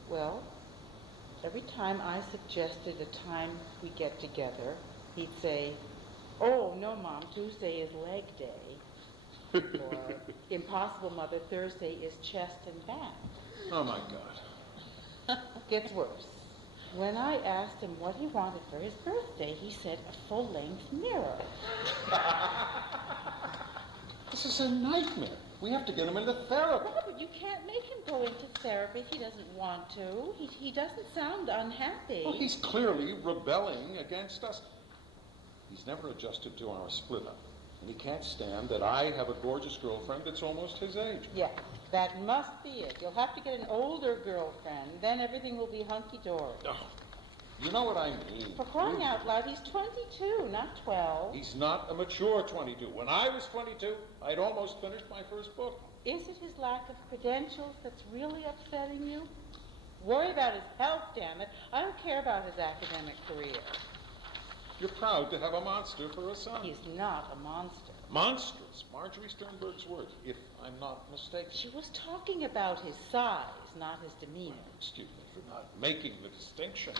Well, every time I suggested a time we get together, he'd say, "Oh, no, Mom, Tuesday is leg day." Or, "Impossible, Mother, Thursday is chest and back." Oh, my God. Gets worse. When I asked him what he wanted for his birthday, he said a full-length mirror. This is a nightmare. We have to get him into therapy. Robert, you can't make him go into therapy if he doesn't want to. He doesn't sound unhappy. Well, he's clearly rebelling against us. He's never adjusted to our split up. And he can't stand that I have a gorgeous girlfriend that's almost his age. Yeah, that must be it. You'll have to get an older girlfriend. Then everything will be hunky-dory. Oh, You know what I mean. For crying out loud, he's 22, not 12. He's not a mature 22. When I was 22, I'd almost finished my first book. Is it his lack of credentials that's really upsetting you? Worry about his health, damn it. I don't care about his academic career. You're proud to have a monster for a son. He's not a monster. Monstrous. Marjorie Sternberg's words, if I'm not mistaken. She was talking about his size, not his demeanor. Excuse me for not making the distinction.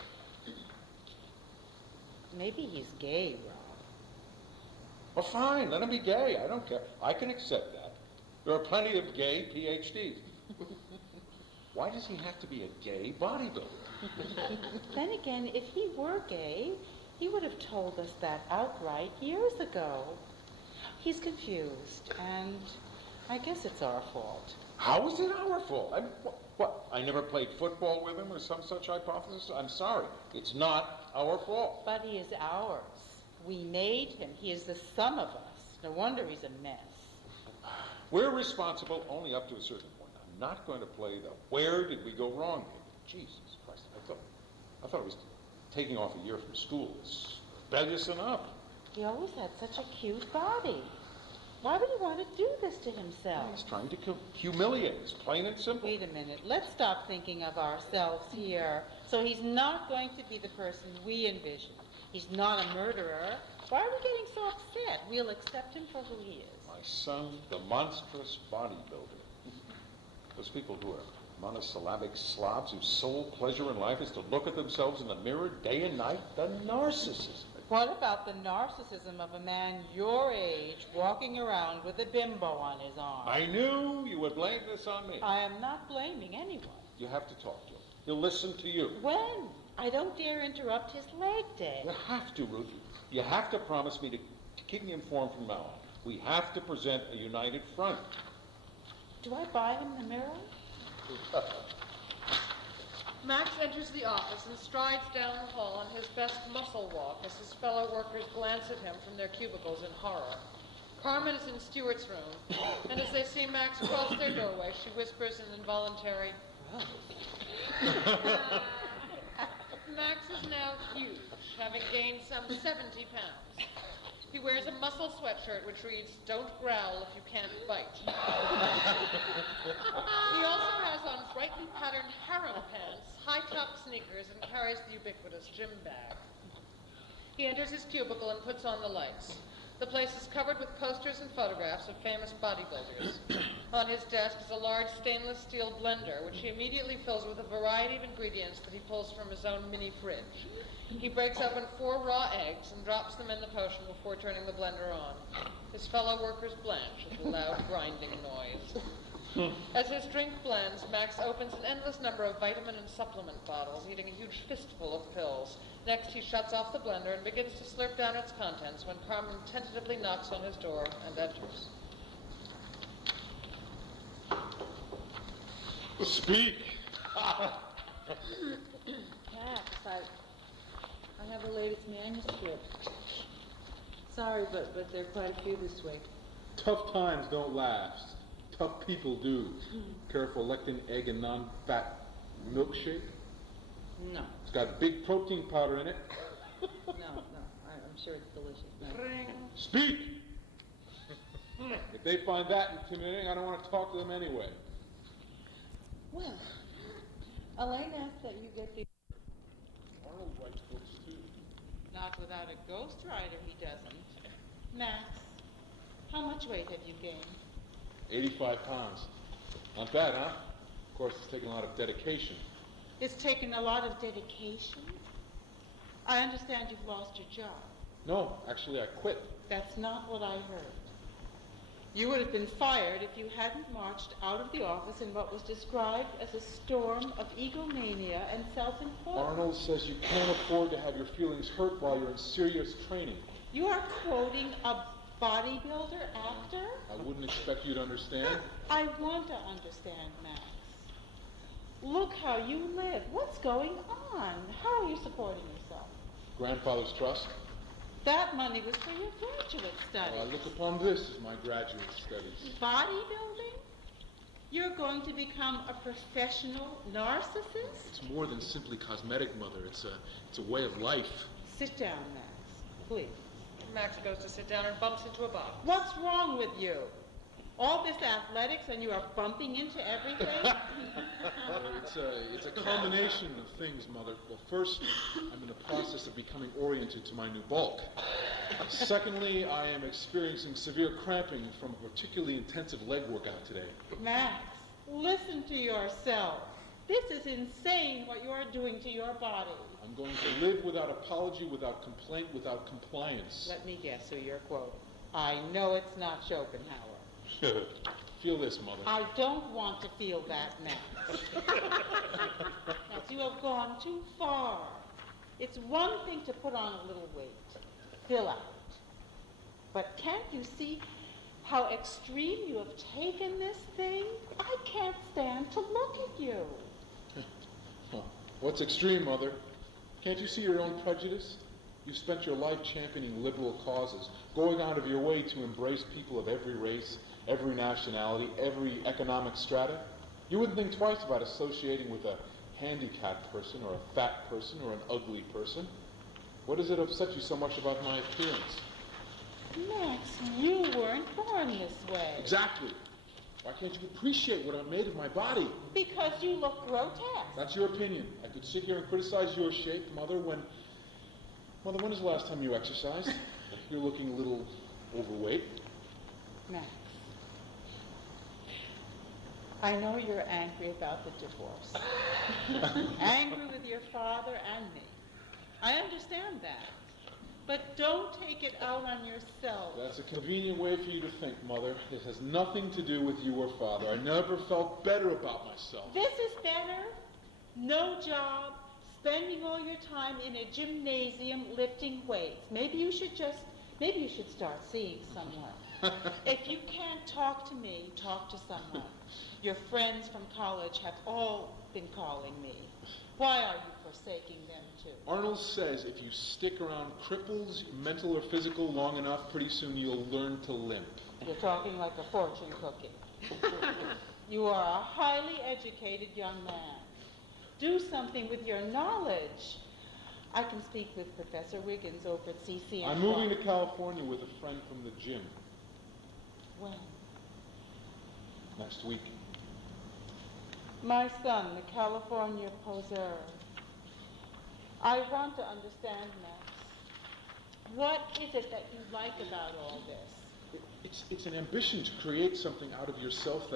Maybe he's gay, Rob. Well, fine, let him be gay. I don't care. I can accept that. There are plenty of gay PhDs. Why does he have to be a gay bodybuilder? Then again, if he were gay, he would have told us that outright years ago. He's confused, and I guess it's our fault. How is it our fault? What? I never played football with him or some such hypothesis? I'm sorry. It's not our fault. But he is ours. We made him. He is the sum of us. No wonder he's a mess. We're responsible only up to a certain point. I'm not going to play the where did we go wrong game. Jesus Christ. I thought it was taking off a year from school. It's rebellious enough. He always had such a cute body. Why would he want to do this to himself? He's trying to humiliate us, plain and simple. Wait a minute. Let's stop thinking of ourselves here. So he's not going to be the person we envision. He's not a murderer. Why are we getting so upset? We'll accept him for who he is. My son, the monstrous bodybuilder. Those people who are monosyllabic slobs whose sole pleasure in life is to look at themselves in the mirror day and night. The narcissism. What about the narcissism of a man your age walking around with a bimbo on his arm? I knew you would blame this on me. I am not blaming anyone. You have to talk to him. He'll listen to you. When? I don't dare interrupt his leg day. You have to, Ruthie. You have to promise me to keep me informed from now on. We have to present a united front. Do I buy him the mirror? Max enters the office and strides down the hall on his best muscle walk as his fellow workers glance at him from their cubicles in horror. Carmen is in Stewart's room, and as they see Max cross their doorway, she whispers an involuntary, Max is now huge, having gained some 70 pounds. He wears a muscle sweatshirt which reads, "Don't growl if you can't bite." He also has on brightly patterned harem pants, high-top sneakers, and carries the ubiquitous gym bag. He enters his cubicle and puts on the lights. The place is covered with posters and photographs of famous bodybuilders. On his desk is a large stainless steel blender, which he immediately fills with a variety of ingredients that he pulls from his own mini fridge. He breaks open 4 raw eggs and drops them in the potion before turning the blender on. His fellow workers blanch at the loud grinding noise. As his drink blends, Max opens an endless number of vitamin and supplement bottles, eating a huge fistful of pills. Next, he shuts off the blender and begins to slurp down its contents when Carmen tentatively knocks on his door and enters. Speak! Max, I have the latest manuscript. Sorry, but there are quite a few this week. Tough times don't last. Tough people do. Careful lectin egg and non-fat milkshake. No. It's got big protein powder in it. No, I'm sure it's delicious. No. Speak! If they find that intimidating, I don't want to talk to them anyway. Well, Elaine asked that you get the... Arnold writes books too. Not without a ghostwriter, he doesn't. Max, how much weight have you gained? 85 pounds. Not bad, huh? Of course, it's taken a lot of dedication. It's taken a lot of dedication. I understand you've lost your job. No, actually, I quit. That's not what I heard. You would have been fired if you hadn't marched out of the office in what was described as a storm of egomania and self-importance. Arnold says you can't afford to have your feelings hurt while you're in serious training. You are quoting a bodybuilder actor? I wouldn't expect you to understand. I want to understand, Max. Look how you live. What's going on? How are you supporting yourself? Grandfather's trust. That money was for your graduate studies. I look upon this as my graduate studies. Bodybuilding? You're going to become a professional narcissist? It's more than simply cosmetic, Mother. It's a way of life. Sit down, Max, please. Max goes to sit down and bumps into a box. What's wrong with you? All this athletics and you are bumping into everything? It's a combination of things, Mother. Well, first, I'm in the process of becoming oriented to my new bulk. Secondly, I am experiencing severe cramping from a particularly intensive leg workout today. Max, listen to yourself. This is insane what you're doing to your body. I'm going to live without apology, without complaint, without compliance. Let me guess who you're quoting. I know it's not Schopenhauer. Feel this, Mother. I don't want to feel that, Max. Max, you have gone too far. It's one thing to put on a little weight, fill out. But can't you see how extreme you have taken this thing? I can't stand to look at you. What's extreme, Mother? Can't you see your own prejudice? You've spent your life championing liberal causes, going out of your way to embrace people of every race, every nationality, every economic strata. You wouldn't think twice about associating with a handicapped person or a fat person or an ugly person. What does it upset you so much about my appearance? Max, you weren't born this way. Exactly. Why can't you appreciate what I made of my body? Because you look grotesque. That's your opinion. I could sit here and criticize your shape, Mother, when is the last time you exercised? You're looking a little overweight. Max, I know you're angry about the divorce. Angry with your father and me. I understand that. But don't take it out on yourself. That's a convenient way for you to think, Mother. It has nothing to do with you or Father. I never felt better about myself. This is better. No job, spending all your time in a gymnasium lifting weights. Maybe you should start seeing someone. If you can't talk to me, talk to someone. Your friends from college have all been calling me. Why are you forsaking them too? Arnold says if you stick around cripples, mental or physical, long enough, pretty soon you'll learn to limp. You're talking like a fortune cookie. You are a highly educated young man. Do something with your knowledge. I can speak with Professor Wiggins over at CC. I'm moving to California with a friend from the gym. When? Next week. My son, the California poseur. I want to understand, Max. What is it that you like about all this? It's an ambition to create something out of yourself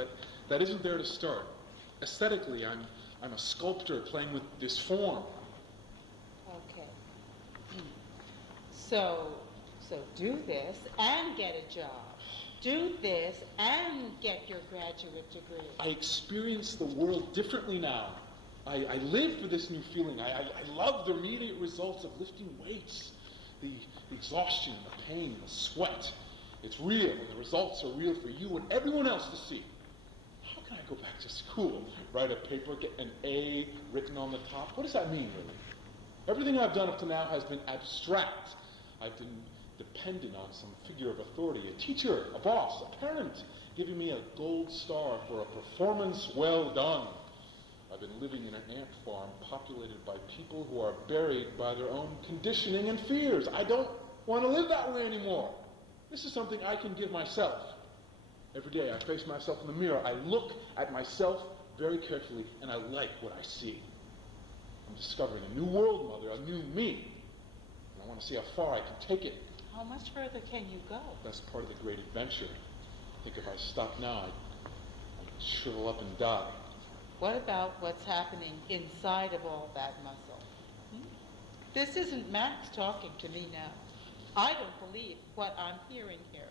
that isn't there to start. Aesthetically, I'm a sculptor playing with this form. Okay. So do this and get a job. Do this and get your graduate degree. I experience the world differently now. I live for this new feeling. I love the immediate results of lifting weights. The exhaustion, the pain, the sweat. It's real, and the results are real for you and everyone else to see. How can I go back to school, write a paper, get an A written on the top? What does that mean, really? Everything I've done up to now has been abstract. I've been dependent on some figure of authority, a teacher, a boss, a parent, giving me a gold star for a performance well done. I've been living in an ant farm populated by people who are buried by their own conditioning and fears. I don't want to live that way anymore. This is something I can give myself. Every day I face myself in the mirror. I look at myself very carefully, and I like what I see. I'm discovering a new world, Mother, a new me. And I want to see how far I can take it. How much further can you go? That's part of the great adventure. I think if I stop now, I'd shrivel up and die. What about what's happening inside of all that muscle? This isn't Max talking to me now. I don't believe what I'm hearing here.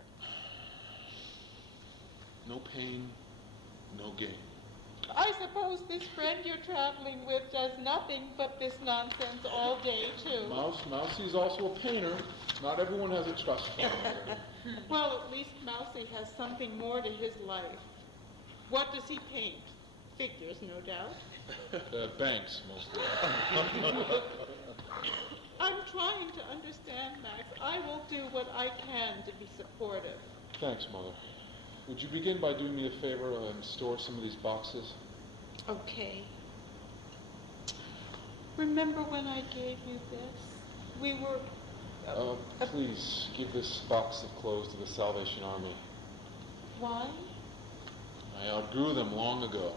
No pain, no gain. I suppose this friend you're traveling with does nothing but this nonsense all day, too. Mousie's also a painter. Not everyone has a trust fund. Well, at least Mousy has something more to his life. What does he paint? Figures, no doubt. Banks, mostly. I'm trying to understand, Max. I will do what I can to be supportive. Thanks, Mother. Would you begin by doing me a favor and store some of these boxes? Okay. Remember when I gave you this? We were... Please, give this box of clothes to the Salvation Army. Why? I outgrew them long ago.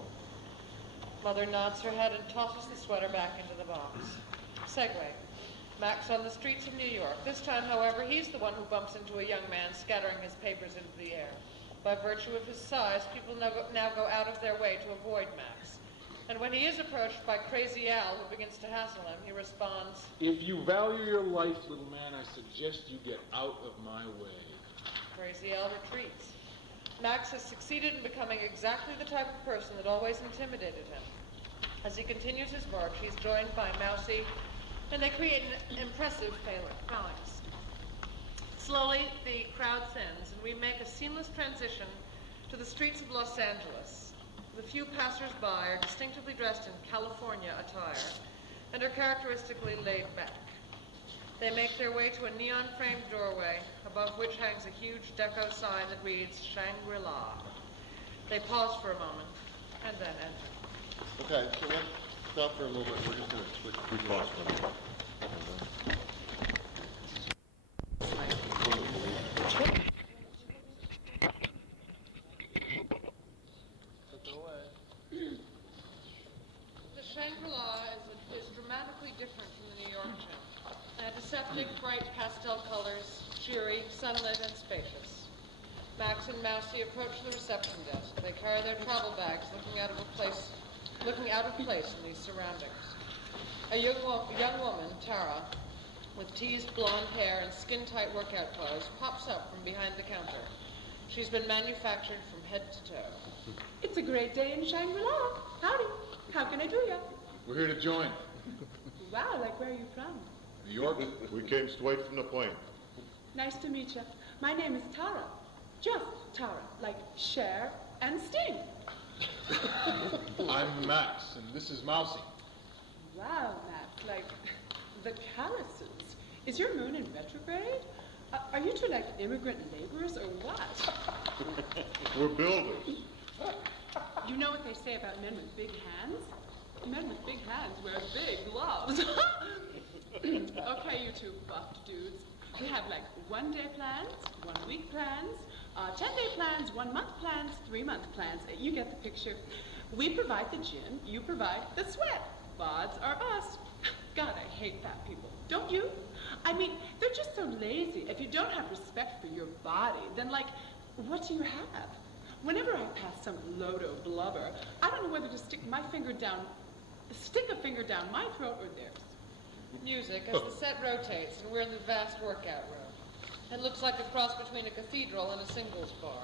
Mother nods her head and tosses the sweater back into the box. Segue. Max on the streets of New York. This time, however, he's the one who bumps into a young man scattering his papers into the air. By virtue of his size, people now go out of their way to avoid Max. And when he is approached by Crazy Al, who begins to hassle him, he responds, If you value your life, little man, I suggest you get out of my way. Crazy Al retreats. Max has succeeded in becoming exactly the type of person that always intimidated him. As he continues his march, he's joined by Mousy, and they create an impressive phalanx. Slowly, the crowd thins, and we make a seamless transition to the streets of Los Angeles. The few passers-by are distinctively dressed in California attire and are characteristically laid back. They make their way to a neon-framed doorway, above which hangs a huge deco sign that reads Shangri-La. They pause for a moment, and then enter. Okay, so let's stop for a moment. We're just going to switch. We pause for a moment. The Shangri-La is dramatically different from the New York gym. Antiseptic, bright pastel colors, cheery, sunlit, and spacious. Max and Mousy approach the reception desk. They carry their travel bags, looking out of place in these surroundings. A young woman, Tara, with teased blonde hair and skin-tight workout clothes, pops up from behind the counter. She's been manufactured from head to toe. It's a great day in Shangri-La. Howdy. How can I do ya? We're here to join. Wow, like where are you from? New York? We came straight from the plane. Nice to meet you. My name is Tara. Just Tara, like Cher and Sting. I'm Max, and this is Mousy. Wow, Max, like the Callises. Is your moon in retrograde? Are you two like immigrant laborers or what? We're builders. You know what they say about men with big hands? Men with big hands wear big gloves. Okay, you two buffed dudes. We have like 1-day plans, 1-week plans, 10-day plans, 1-month plans, 3-month plans. You get the picture. We provide the gym, you provide the sweat. Bods are us. God, I hate fat people. Don't you? I mean, they're just so lazy. If you don't have respect for your body, then like, what do you have? Whenever I pass some lodo blubber, I don't know whether to stick a finger down my throat or theirs. Music as the set rotates, and we're in the vast workout room. It looks like a cross between a cathedral and a singles bar.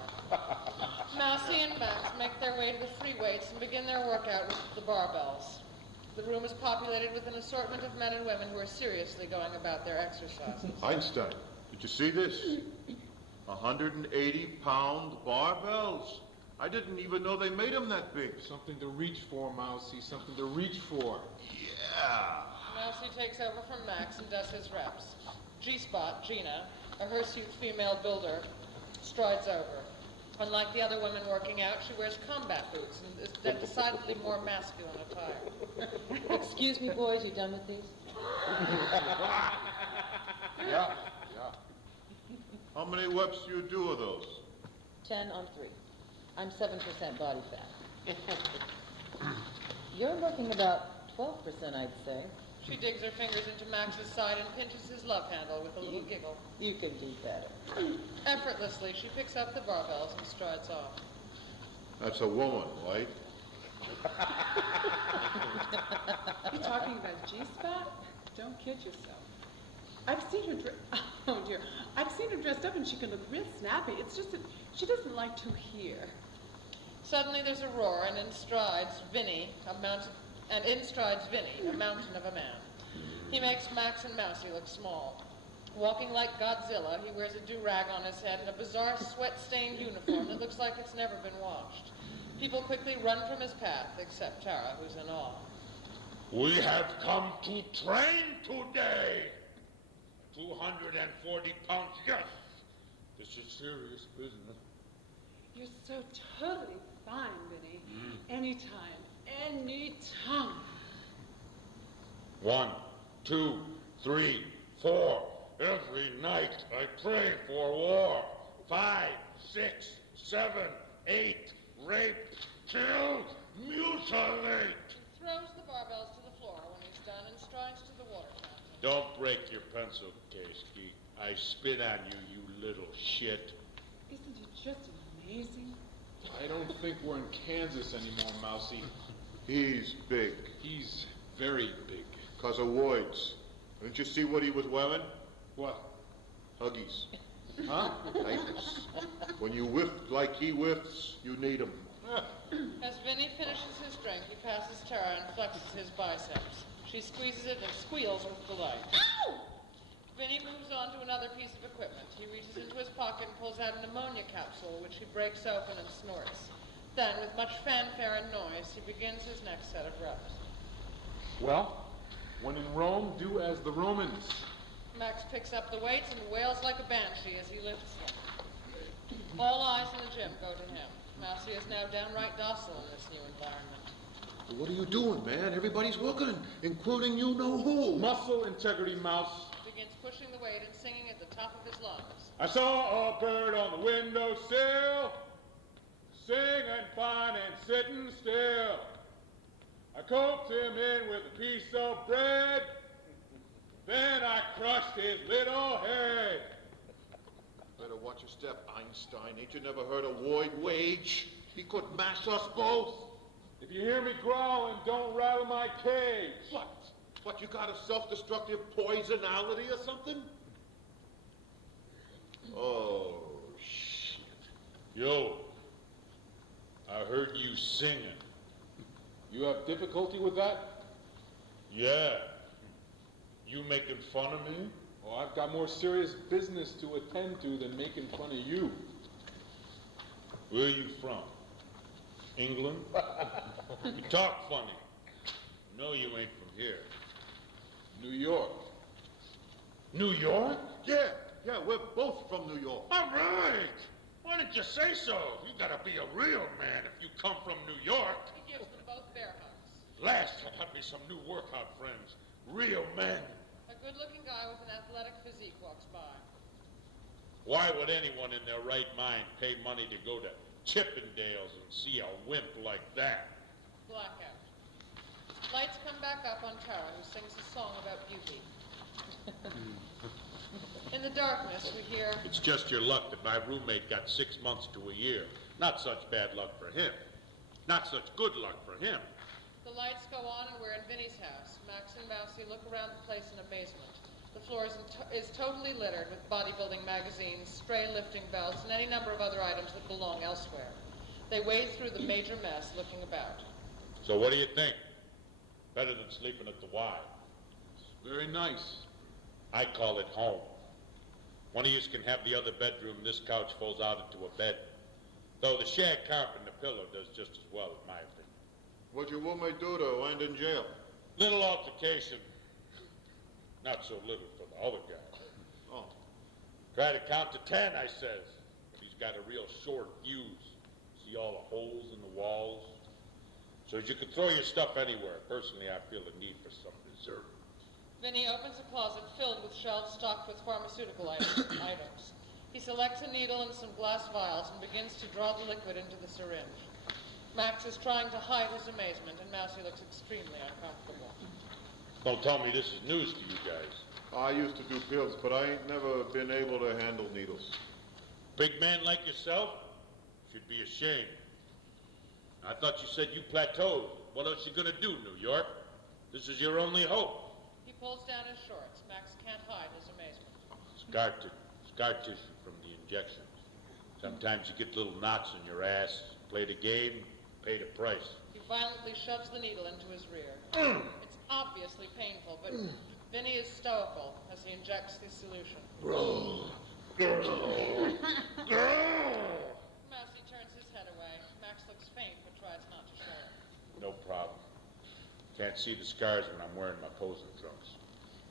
Mousy and Max make their way to the free weights and begin their workout with the barbells. The room is populated with an assortment of men and women who are seriously going about their exercises. Einstein, did you see this? 180-pound barbells. I didn't even know they made them that big. Something to reach for, Mousy, something to reach for. Yeah. Mousy takes over from Max and does his reps. G-Spot, Gina, a hirsute female builder, strides over. Unlike the other women working out, she wears combat boots and is decidedly more masculine attire. Excuse me, boys, you done with these? Yeah. How many reps do you do of those? 10 on 3. I'm 7% body fat. You're looking about 12%, I'd say. She digs her fingers into Max's side and pinches his love handle with a little giggle. You can do better. Effortlessly, she picks up the barbells and strides off. That's a woman, right? You talking about G-Spot? Don't kid yourself. I've seen her oh dear. I've seen her dressed up and she can look real snappy. It's just that she doesn't like to hear. Suddenly there's a roar, and in strides Vinny, a mountain of a man. He makes Max and Mousy look small. Walking like Godzilla, he wears a do-rag on his head and a bizarre sweat-stained uniform that looks like it's never been washed. People quickly run from his path, except Tara, who's in awe. We have come to train today. 240 pounds, yes. This is serious business. You're so totally fine, Vinny. Anytime, anytime. 1, 2, 3, 4. Every night I pray for war. 5, 6, 7, 8. Rape, kill, mutilate. He throws the barbells to the floor when he's done and strides to the water fountain. Don't break your pencil case, Geek. I spit on you, you little shit. Isn't it just amazing? I don't think we're in Kansas anymore, Mousy. He's big. He's very big. 'Cause of Woids. Didn't you see what he was wearing? What? Huggies. Huh? Diapers. When you whiff like he whiffs, you need 'em. As Vinny finishes his drink, he passes Tara and flexes his biceps. She squeezes it and squeals with delight. Ow! Vinny moves on to another piece of equipment. He reaches into his pocket and pulls out an ammonia capsule, which he breaks open and snorts. Then, with much fanfare and noise, he begins his next set of reps. Well, when in Rome, do as the Romans. Max picks up the weights and wails like a banshee as he lifts them. All eyes in the gym go to him. Mousy is now downright docile in this new environment. What are you doing, man? Everybody's looking, including you know who. Muscle integrity, Mouse. He begins pushing the weight and singing at the top of his lungs. I saw a bird on the windowsill, singing fine and sitting still. I coaxed him in with a piece of bread, then I crushed his little head. Better watch your step, Einstein. Ain't you never heard of Woid Wage? He could mash us both. If you hear me growling, don't rattle my cage. What? What, you got a self-destructive poisonality or something? Oh, shit. Yo, I heard you singing. You have difficulty with that? Yeah. You making fun of me? Oh, I've got more serious business to attend to than making fun of you. Where are you from? England? You talk funny. No, you ain't from here. New York. New York? Yeah, we're both from New York. All right. Why didn't you say so? You gotta be a real man if you come from New York. He gives them both bear hugs. Last, I'll have me some new workout friends. Real men. A good-looking guy with an athletic physique walks by. Why would anyone in their right mind pay money to go to Chippendales and see a wimp like that? Blackout. Lights come back up on Tara, who sings a song about beauty. In the darkness, we hear... It's just your luck that my roommate got 6 months to a year. Not such bad luck for him. Not such good luck for him. The lights go on and we're in Vinny's house. Max and Mousy look around the place in amazement. The floor is totally littered with bodybuilding magazines, stray lifting belts, and any number of other items that belong elsewhere. They wade through the major mess, looking about. So what do you think? Better than sleeping at the Y. Very nice. I call it home. One of you can have the other bedroom. This couch folds out into a bed. Though the shag carpet and the pillow does just as well, in my opinion. What'd your roommate do to end in jail? Little altercation. Not so little for the other guy. Oh. Try to count to 10, I says. But he's got a real short fuse. See all the holes in the walls? So as you can throw your stuff anywhere. Personally, I feel a need for some reserve. Vinny opens a closet filled with shelves stocked with pharmaceutical items. He selects a needle and some glass vials and begins to draw the liquid into the syringe. Max is trying to hide his amazement, and Mousy looks extremely uncomfortable. Don't tell me this is news to you guys. I used to do pills, but I ain't never been able to handle needles. Big man like yourself should be ashamed. I thought you said you plateaued. What else you gonna do, New York? This is your only hope. He pulls down his shorts. Max can't hide his amazement. Scar tissue from the injections. Sometimes you get little knots in your ass. Play the game, pay the price. He violently shoves the needle into his rear. It's obviously painful, but Vinny is stoical as he injects the solution. Mousy turns his head away. Max looks faint, but tries not to show it. No problem. Can't see the scars when I'm wearing my posing trunks.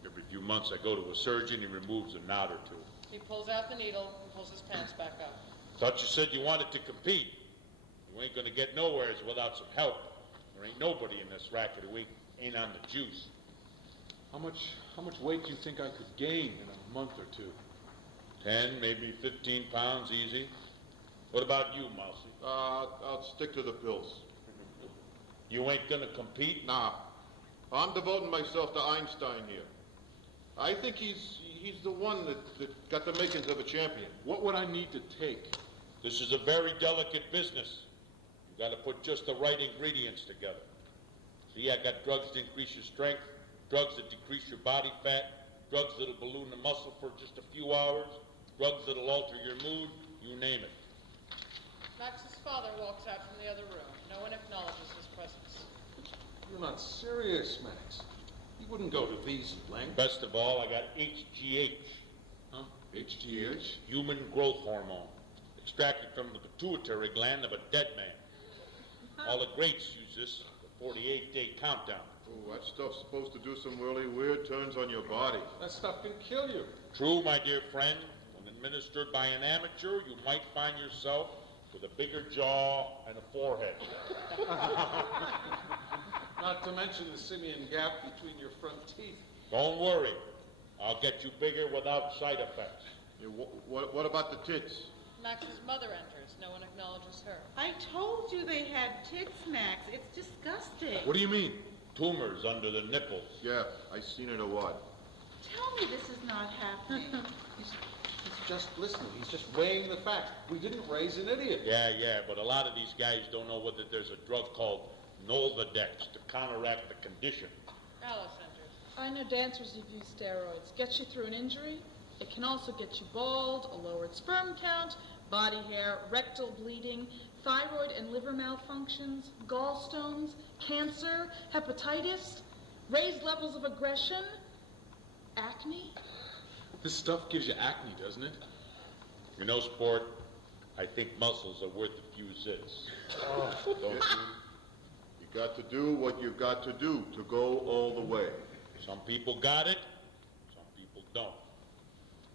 Every few months I go to a surgeon, he removes a knot or two. He pulls out the needle and pulls his pants back up. Thought you said you wanted to compete. You ain't gonna get nowheres without some help. There ain't nobody in this racket who ain't on the juice. How much weight do you think I could gain in a month or two? 10, maybe 15 pounds, easy. What about you, Mousy? I'll stick to the pills. You ain't gonna compete? Nah. I'm devoting myself to Einstein here. I think he's the one that got the makings of a champion. What would I need to take? This is a very delicate business. You gotta put just the right ingredients together. See, I got drugs to increase your strength, drugs that decrease your body fat, drugs that'll balloon the muscle for just a few hours, drugs that'll alter your mood, you name it. Max's father walks out from the other room. No one acknowledges his presence. You're not serious, Max. You wouldn't go to these lengths. Best of all, I got HGH. Huh? HGH? Human growth hormone. Extracted from the pituitary gland of a dead man. All the greats use this, the 48-day countdown. Oh, that stuff's supposed to do some really weird turns on your body. That stuff can kill you. True, my dear friend. When administered by an amateur, you might find yourself with a bigger jaw and a forehead. Not to mention the simian gap between your front teeth. Don't worry. I'll get you bigger without side effects. Yeah, what about the tits? Max's mother enters. No one acknowledges her. I told you they had tits, Max. It's disgusting. What do you mean? Tumors under the nipples. Yeah, I seen it a what? Tell me this is not happening. He's just listening. He's just weighing the facts. We didn't raise an idiot. Yeah, but a lot of these guys don't know whether there's a drug called Nolvadex to counteract the condition. Alice enters. I know dancers who've used steroids. Gets you through an injury. It can also get you bald, a lowered sperm count, body hair, rectal bleeding, thyroid and liver malfunctions, gallstones, cancer, hepatitis, raised levels of aggression, acne. This stuff gives you acne, doesn't it? You know, sport, I think muscles are worth a few zits. Don't you? You got to do what you got to do to go all the way. Some people got it, some people don't.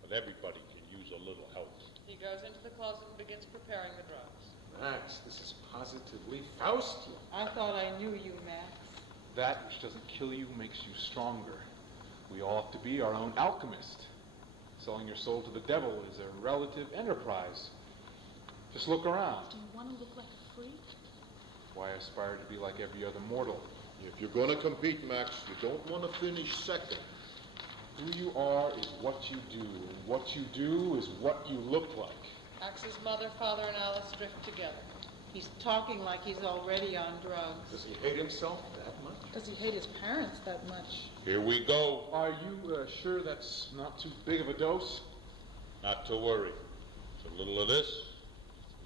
But everybody can use a little help. He goes into the closet and begins preparing the drugs. Max, this is positively Faustian. I thought I knew you, Max. That which doesn't kill you makes you stronger. We all have to be our own alchemist. Selling your soul to the devil is a relative enterprise. Just look around. Do you want to look like a freak? Why aspire to be like every other mortal? If you're going to compete, Max, you don't want to finish second. Who you are is what you do, and what you do is what you look like. Max's mother, father, and Alice drift together. He's talking like he's already on drugs. Does he hate himself that much? Does he hate his parents that much? Here we go. Are you sure that's not too big of a dose? Not to worry. It's a little of this,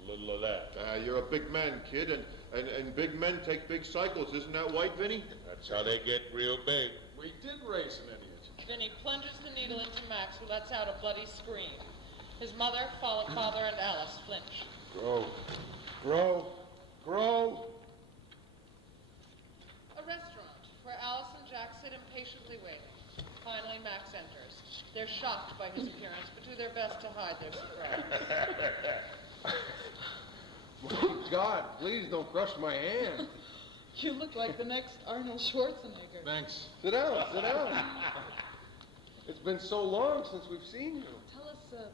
a little of that. You're a big man, kid, and big men take big cycles. Isn't that right, Vinny? That's how they get real big. We did raise an idiot. Vinny plunges the needle into Max, who lets out a bloody scream. His mother, father, and Alice flinch. Grow. Grow. Grow. A restaurant, where Alice and Jack sit impatiently waiting. Finally, Max enters. They're shocked by his appearance, but do their best to hide their surprise. My God, please don't crush my hand. You look like the next Arnold Schwarzenegger. Thanks. Sit down, sit down. It's been so long since we've seen you. Tell us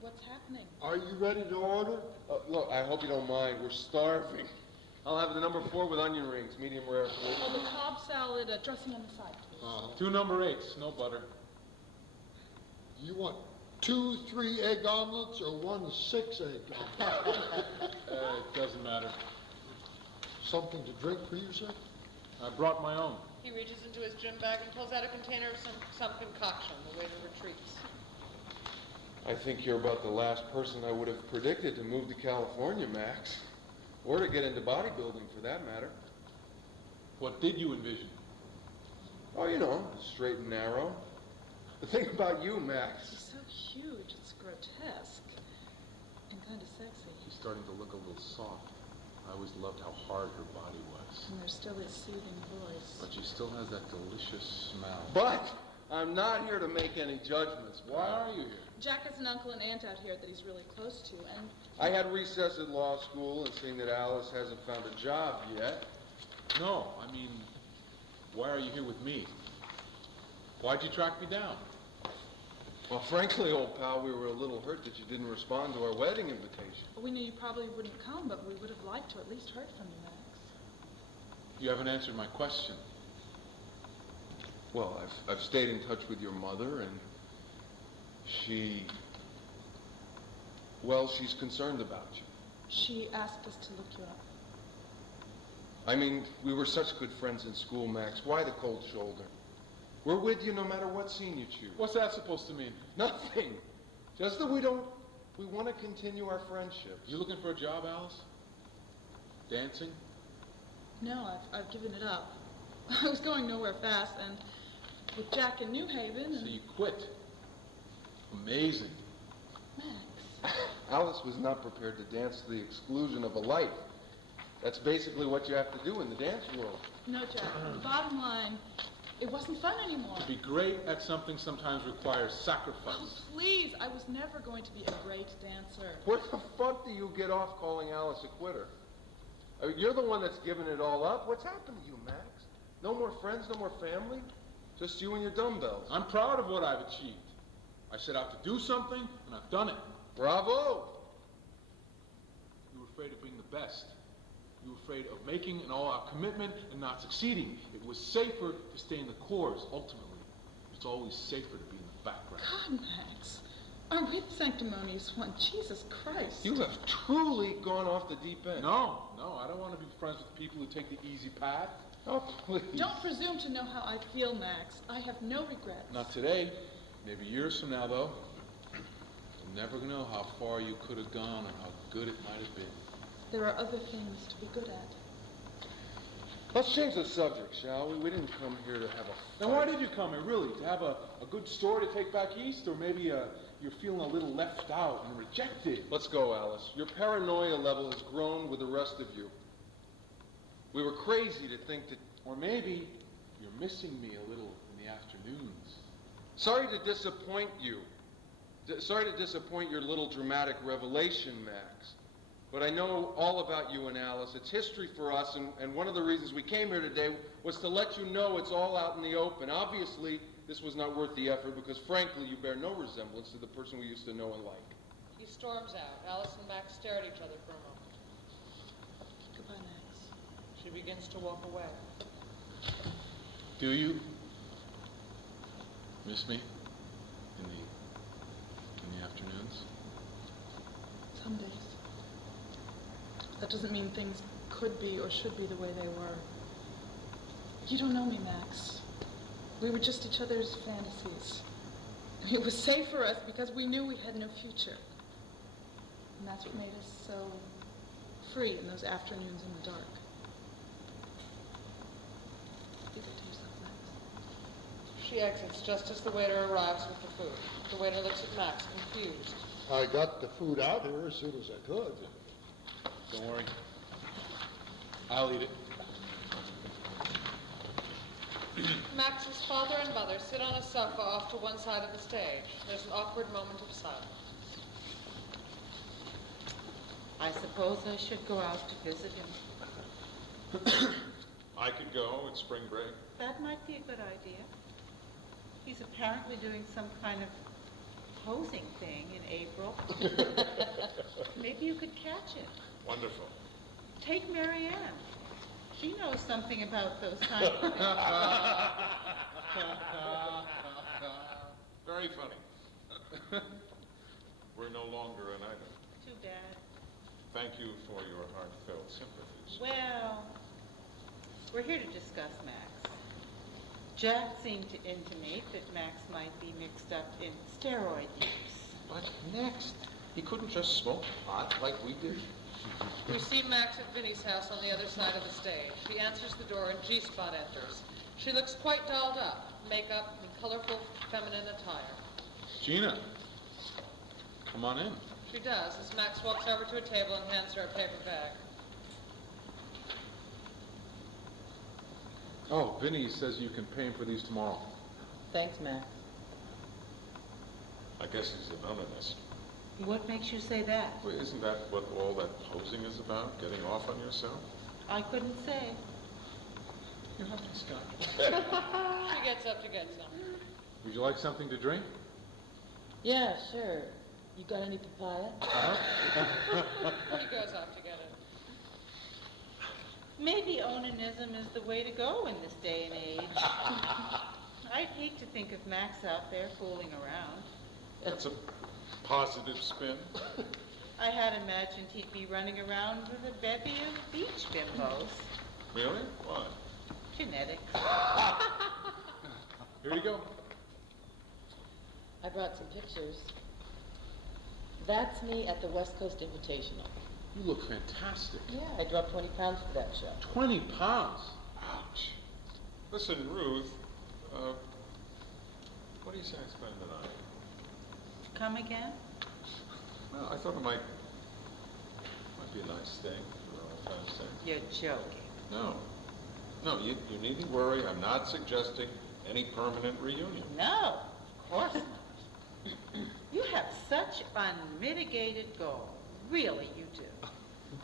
what's happening. Are you ready to order? Look, I hope you don't mind. We're starving. I'll have the number 4 with onion rings, medium rare, please. Oh, the Cobb salad, dressing on the side, please. 2 number 8s, no butter. You want 2 3-egg omelets or 1 6-egg omelet? It doesn't matter. Something to drink for you, sir? I brought my own. He reaches into his gym bag and pulls out a container of some concoction. The waiter retreats. I think you're about the last person I would have predicted to move to California, Max. Or to get into bodybuilding, for that matter. What did you envision? Oh, you know, straight and narrow. The thing about you, Max. She's so huge, it's grotesque. And kind of sexy. She's starting to look a little soft. I always loved how hard her body was. And there's still his soothing voice. But she still has that delicious smell. But I'm not here to make any judgments. Why are you here? Jack has an uncle and aunt out here that he's really close to, and I had recess at law school, and seeing that Alice hasn't found a job yet. No, I mean, why are you here with me? Why'd you track me down? Well, frankly, old pal, we were a little hurt that you didn't respond to our wedding invitation. we knew you probably wouldn't come, but we would have liked to at least heard from you, Max. You haven't answered my question. Well, I've stayed in touch with your mother, and she's concerned about you. She asked us to look you up. I mean, we were such good friends in school, Max. Why the cold shoulder? We're with you no matter what scene you choose. What's that supposed to mean? Nothing. Just that we want to continue our friendship. You looking for a job, Alice? Dancing? No, I've given it up. I was going nowhere fast, and with Jack in New Haven, So and you quit. Amazing. Max. Alice was not prepared to dance to the exclusion of a life. That's basically what you have to do in the dance world. No, Jack, the bottom line, it wasn't fun anymore. To be great at something sometimes requires sacrifice. Oh, please, I was never going to be a great dancer. What the fuck do you get off calling Alice a quitter? I mean, you're the one that's given it all up. What's happened to you, Max? No more friends, no more family? Just you and your dumbbells. I'm proud of what I've achieved. I set out to do something, and I've done it. Bravo! You were afraid of being the best. You were afraid of making an all-out commitment and not succeeding. It was safer to stay in the chorus, ultimately. It's always safer to be in the background. God, Max. Aren't we the sanctimonious one? Jesus Christ. You have truly gone off the deep end. No, I don't want to be friends with people who take the easy path. Oh, please. Don't presume to know how I feel, Max. I have no regrets. Not today. Maybe years from now, though. You'll never know how far you could have gone or how good it might have been. There are other things to be good at. Let's change the subject, shall we? We didn't come here to have a fight. Then why did you come here, really? To have a good story to take back east? Or maybe you're feeling a little left out and rejected? Let's go, Alice. Your paranoia level has grown with the rest of you. We were crazy to think that... Or maybe you're missing me a little in the afternoons. Sorry to disappoint you. Sorry to disappoint your little dramatic revelation, Max. But I know all about you and Alice. It's history for us, and one of the reasons we came here today was to let you know it's all out in the open. Obviously, this was not worth the effort because, frankly, you bear no resemblance to the person we used to know and like. He storms out. Alice and Max stare at each other for a moment. Goodbye, Max. She begins to walk away. Do you miss me in the afternoons? Some days. That doesn't mean things could be or should be the way they were. You don't know me, Max. We were just each other's fantasies. It was safe for us because we knew we had no future. And that's what made us so free in those afternoons in the dark. You go to yourself, Max. She exits just as the waiter arrives with the food. The waiter looks at Max, confused. I got the food out here as soon as I could. Don't worry. I'll eat it. Max's father and mother sit on a sofa off to one side of the stage. There's an awkward moment of silence. I suppose I should go out to visit him. I could go at spring break. That might be a good idea. He's apparently doing some kind of posing thing in April. Maybe you could catch it. Wonderful. Take Mary Ann. She knows something about those kinds of things. Very funny. We're no longer an item. Too bad. Thank you for your heartfelt sympathies. Well, we're here to discuss Max. Jack seemed to intimate that Max might be mixed up in steroid use. But next, he couldn't just smoke pot like we did. We see Max at Vinnie's house on the other side of the stage. She answers the door and G-Spot enters. She looks quite dolled up, makeup and colorful feminine attire. Gina, come on in. She does, as Max walks over to a table and hands her a paper bag. Oh, Vinny says you can pay him for these tomorrow. Thanks, Max. I guess he's an onanist. What makes you say that? Well, isn't that what all that posing is about? Getting off on yourself? I couldn't say. You're having Scott. She gets up to get some. Would you like something to drink? Yeah, sure. You got any papaya? He goes off to get it. Maybe onanism is the way to go in this day and age. I'd hate to think of Max out there fooling around. That's a positive spin. I had imagined he'd be running around with a bevy of beach bimbos. Really? Why? Genetics. Here you go. I brought some pictures. That's me at the West Coast Invitational. You look fantastic. Yeah, I dropped 20 pounds for that show. 20 pounds? Ouch. Listen, Ruth, what do you say I spend the night? Come again? Well, I thought it might be a nice thing. You know what I'm trying to say? You're joking. No. No, you needn't worry. I'm not suggesting any permanent reunion. No, of course not. You have such unmitigated goals. Really, you do.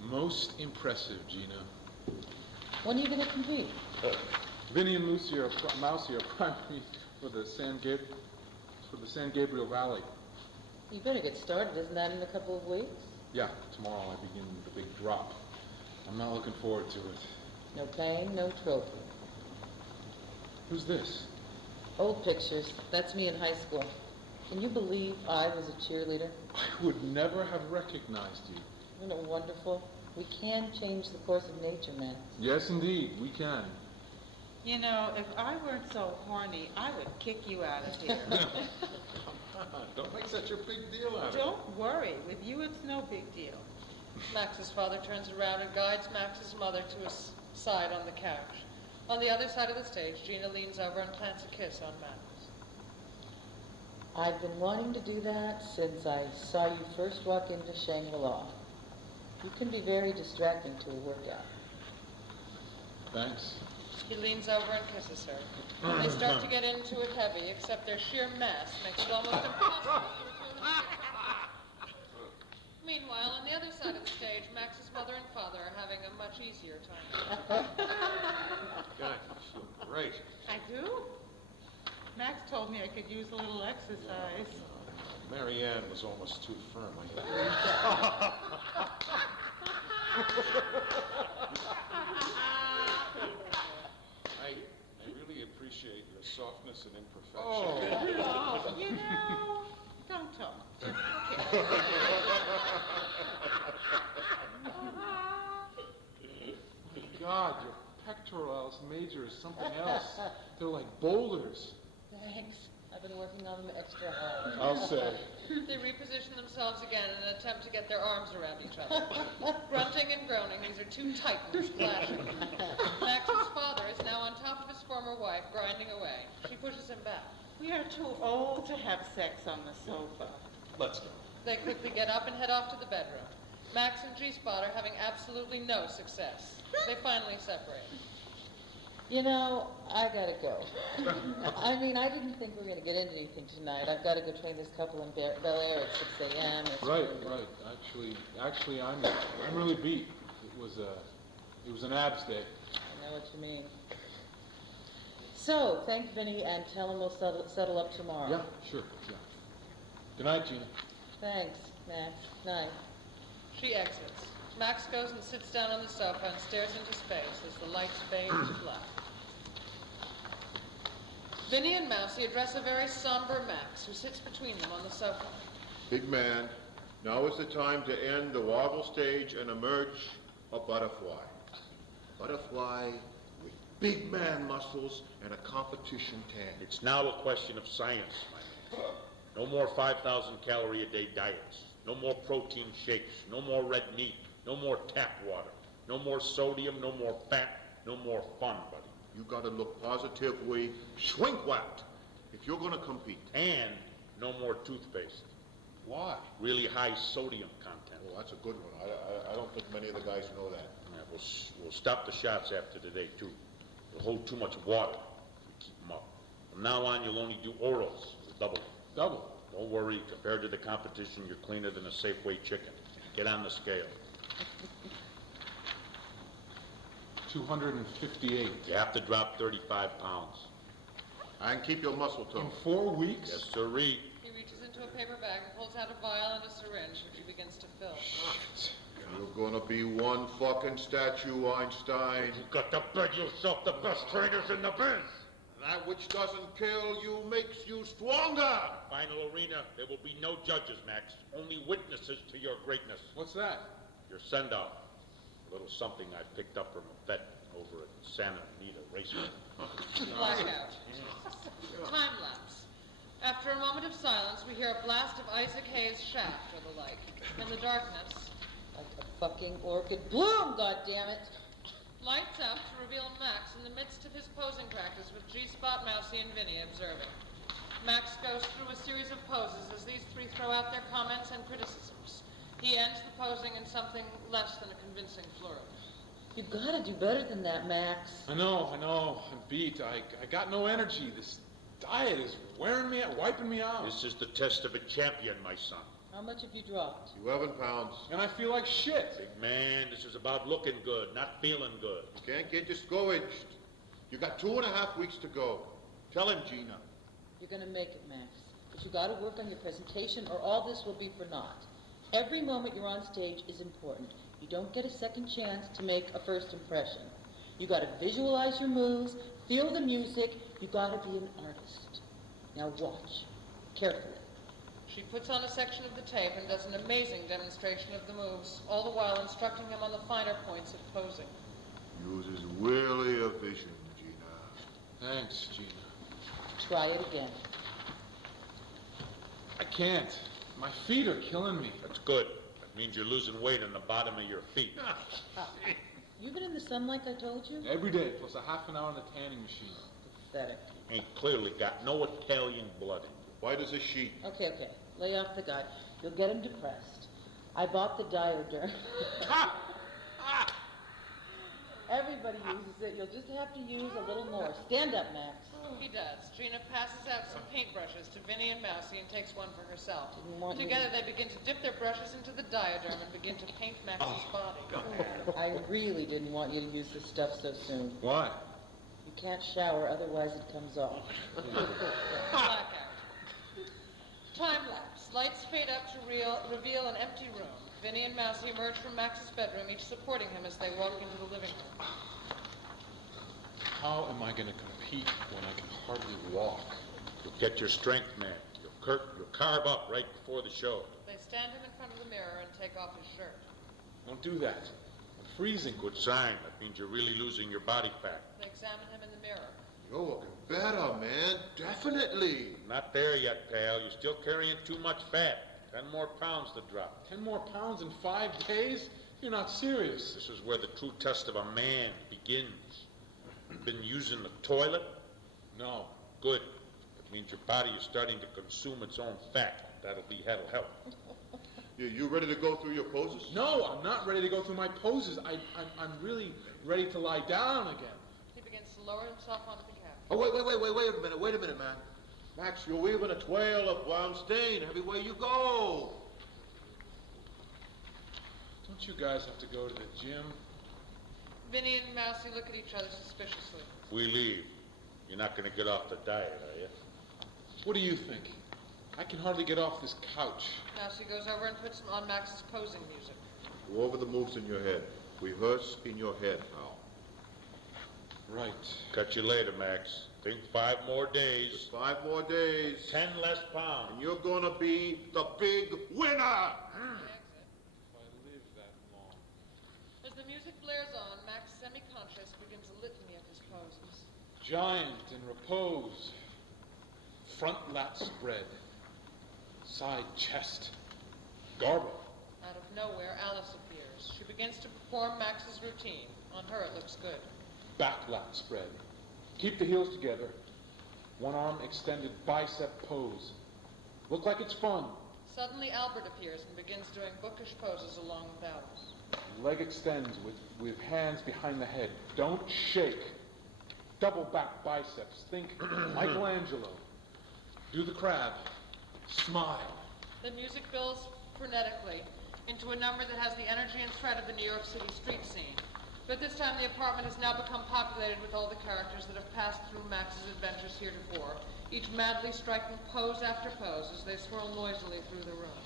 Most impressive, Gina. When are you going to compete? Vinny and Mousy are primary for the San Gabriel Valley. You better get started. Isn't that in a couple of weeks? Yeah, tomorrow I begin the big drop. I'm not looking forward to it. No pain, no trophy. Who's this? Old pictures. That's me in high school. Can you believe I was a cheerleader? I would never have recognized you. Isn't it wonderful? We can change the course of nature, man. Yes, indeed, we can. You know, if I weren't so horny, I would kick you out of here. Come on, don't make such a big deal out of it. Don't worry. With you, it's no big deal. Max's father turns around and guides Max's mother to his side on the couch. On the other side of the stage, Gina leans over and plants a kiss on Max. I've been wanting to do that since I saw you first walk into Shangri-La. You can be very distracting to a workout. Thanks. He leans over and kisses her. They start to get into it heavy, except their sheer mass makes it almost impossible for the two of them. Meanwhile, on the other side of the stage, Max's mother and father are having a much easier time. God, you feel great. I do? Max told me I could use a little exercise. Mary Ann was almost too firm. I really appreciate your softness and imperfection. Oh, you know, don't talk. Just kiss. God, your pectoralis major is something else. They're like boulders. Thanks. I've been working on them extra hard. I'll say. They reposition themselves again in an attempt to get their arms around each other. Grunting and groaning, these are two titans clashing. Max's father is now on top of his former wife, grinding away. She pushes him back. We are too old to have sex on the sofa. Let's go. They quickly get up and head off to the bedroom. Max and G-Spot are having absolutely no success. They finally separate. You know, I gotta go. I mean, I didn't think we were gonna get into anything tonight. I've gotta go train this couple in Bel Air at 6 a.m. It's Right, really- right. Actually, I'm really beat. It was an abs day. I know what you mean. So, thank Vinny and tell him we'll settle up tomorrow. Yeah, sure, yeah. Good night, Gina. Thanks, Max. Night. She exits. Max goes and sits down on the sofa and stares into space as the lights fade to black. Vinny and Mousy address a very somber Max, who sits between them on the sofa. Big man, now is the time to end the wobble stage and emerge a butterfly. Butterfly with big man muscles and a competition tan. It's now a question of science, my man. No more 5,000 calorie a day diets. No more protein shakes. No more red meat. No more tap water. No more sodium. No more fat. No more fun, buddy. You gotta look positively shrink-wrapped if you're gonna compete. And no more toothpaste. Why? Really high sodium content. Well, that's a good one. I don't think many of the guys know that. Yeah, we'll stop the shots after today, too. They'll hold too much water if we keep them up. From now on, you'll only do orals, double. Double? Don't worry, compared to the competition, you're cleaner than a Safeway chicken. Get on the scale. 258. You have to drop 35 pounds. And keep your muscle tone. In 4 weeks? Yes, sirree. He reaches into a paper bag and pulls out a vial and a syringe, which he begins to fill. You're gonna be one fucking statue, Einstein. You got to bet yourself the best trainers in the biz. That which doesn't kill you makes you stronger. Final arena, there will be no judges, Max. Only witnesses to your greatness. What's that? Your send-off. A little something I picked up from a vet over at Santa Anita Raceway. Blackout. Time lapse. After a moment of silence, we hear a blast of Isaac Hayes' shaft or the like. In the darkness, Like a fucking orchid bloom, goddammit! lights out to reveal Max in the midst of his posing practice with G-Spot, Mousy, and Vinny observing. Max goes through a series of poses as these three throw out their comments and criticisms. He ends the posing in something less than a convincing flourish. You gotta do better than that, Max. I know. I'm beat. I got no energy. This diet is wearing me out, wiping me out. This is the test of a champion, my son. How much have you dropped? 11 pounds. And I feel like shit. Big man, this is about looking good, not feeling good. You can't get discouraged. You got 2.5 weeks to go. Tell him, Gina. You're gonna make it, Max. But you gotta work on your presentation or all this will be for naught. Every moment you're on stage is important. You don't get a second chance to make a first impression. You gotta visualize your moves, feel the music, you gotta be an artist. Now watch, carefully. She puts on a section of the tape and does an amazing demonstration of the moves, all the while instructing him on the finer points of posing. Uses really a vision, Gina. Thanks, Gina. Try it again. I can't. My feet are killing me. That's good. That means you're losing weight on the bottom of your feet. You've been in the sun like I told you? Every day, plus a half an hour on the tanning machine. Pathetic. Ain't clearly got no Italian blood in you. White as a sheet. Okay. Lay off the guy. You'll get him depressed. I bought the Dioderm. Everybody uses it. You'll just have to use a little more. Stand up, Max. He does. Gina passes out some paintbrushes to Vinny and Mousy and takes one for herself. Didn't want you Together they begin to dip their brushes into the Dioderm and begin to paint Max's body. I really didn't want you to use this stuff so soon. Why? You can't shower, otherwise it comes off. Blackout. Time lapse. Lights fade up to reveal an empty room. Vinny and Mousy emerge from Max's bedroom, each supporting him as they walk into the living room. How am I going to compete when I can hardly walk? You'll get your strength, man. You'll carve up right before the show. They stand him in front of the mirror and take off his shirt. Don't do that. I'm freezing. Good sign. That means you're really losing your body fat. They examine him in the mirror. You're looking better, man. Definitely. Not there yet, pal. You're still carrying too much fat. 10 more pounds to drop. 10 more pounds in 5 days? You're not serious. This is where the true test of a man begins. You've been using the toilet? No. Good. That means your body is starting to consume its own fat. That'll help. You ready to go through your poses? No, I'm not ready to go through my poses. I'm really ready to lie down again. He begins to lower himself onto the couch. Oh, wait a minute, man. Max, you're weaving a trail of brown stain everywhere you go. Don't you guys have to go to the gym? Vinny and Mousy look at each other suspiciously. We leave. You're not going to get off the diet, are you? What do you think? I can hardly get off this couch. Mousy goes over and puts on Max's posing music. Go over the moves in your head. Rehearse in your head, pal. Right. Cut you later, Max. Think 5 more days. Just 5 more days. 10 less pounds. And you're gonna be the big winner! If I live that long. As the music blares on, Max, semi-conscious, begins a litany of his poses. Giant in repose. Front lat spread. Side chest. Garbo. Out of nowhere, Alice appears. She begins to perform Max's routine. On her, it looks good. Back lat spread. Keep the heels together. One arm extended bicep pose. Look like it's fun. Suddenly, Albert appears and begins doing bookish poses along with Alice. Leg extends with hands behind the head. Don't shake. double back biceps. Think Michelangelo. Do the crab. Smile. The music builds frenetically into a number that has the energy and threat of the New York City street scene. But this time the apartment has now become populated with all the characters that have passed through Max's adventures heretofore, each madly striking pose after pose as they swirl noisily through the room.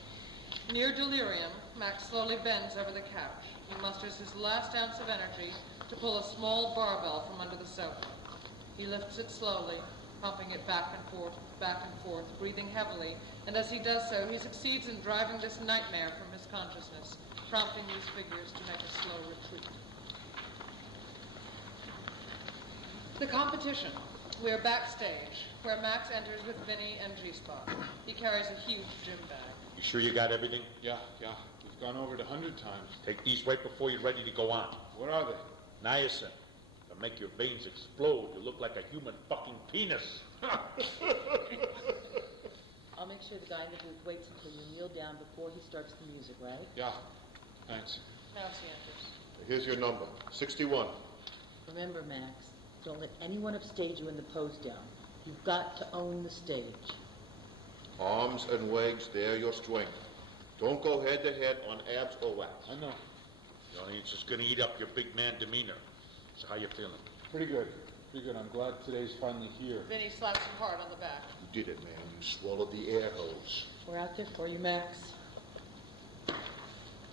Near delirium, Max slowly bends over the couch. He musters his last ounce of energy to pull a small barbell from under the sofa. He lifts it slowly, pumping it back and forth, breathing heavily, and as he does so, he succeeds in driving this nightmare from his consciousness, prompting these figures to make a slow retreat. The competition. We are backstage, where Max enters with Vinny and G-Spot. He carries a huge gym bag. You sure you got everything? Yeah. We've gone over it 100 times. Take these right before you're ready to go on. What are they? Niacin. They'll make your veins explode. You look like a human fucking penis. I'll make sure the guy in the booth waits until you kneel down before he starts the music, right? Yeah, thanks. Now she enters. Here's your number, 61. Remember, Max, don't let anyone upstage you in the pose down. You've got to own the stage. Arms and legs, they're your strength. Don't go head-to-head on abs or wax. I know. It's just gonna eat up your big man demeanor. So how you feeling? Pretty good. I'm glad today's finally here. Vinny slaps him hard on the back. You did it, man. You swallowed the air hose. We're out there for you, Max.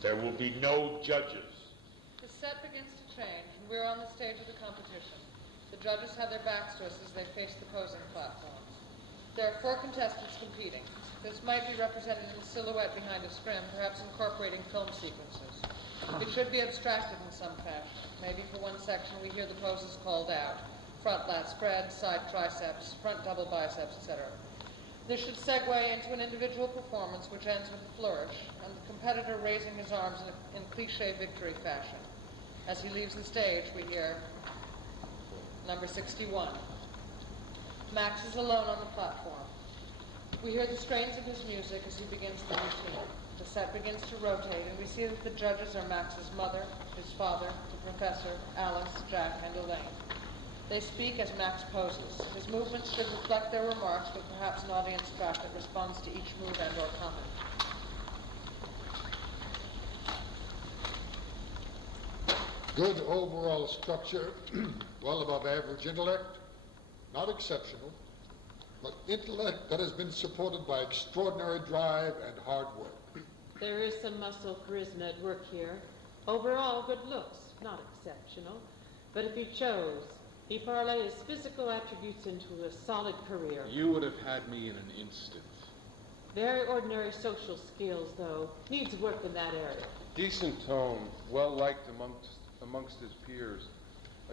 There will be no judges. The set begins to change, and we're on the stage of the competition. The judges have their backs to us as they face the posing platforms. There are 4 contestants competing. This might be represented in a silhouette behind a scrim, perhaps incorporating film sequences. It should be abstracted in some fashion. Maybe for one section we hear the poses called out. Front lat spread, side triceps, front double biceps, etc. This should segue into an individual performance which ends with a flourish, and the competitor raising his arms in cliché victory fashion. As he leaves the stage, we hear number 61. Max is alone on the platform. We hear the strains of his music as he begins the routine. The set begins to rotate, and we see that the judges are Max's mother, his father, the professor, Alice, Jack, and Elaine. They speak as Max poses. His movements should reflect their remarks, with perhaps an audience track that responds to each move and or comment. Good overall structure, well above average intellect, not exceptional, but intellect that has been supported by extraordinary drive and hard work. There is some muscle charisma at work here. Overall, good looks, not exceptional. But if he chose, he parlayed his physical attributes into a solid career. You would have had me in an instant. Very ordinary social skills, though. Needs work in that area. Decent tone, well-liked amongst his peers.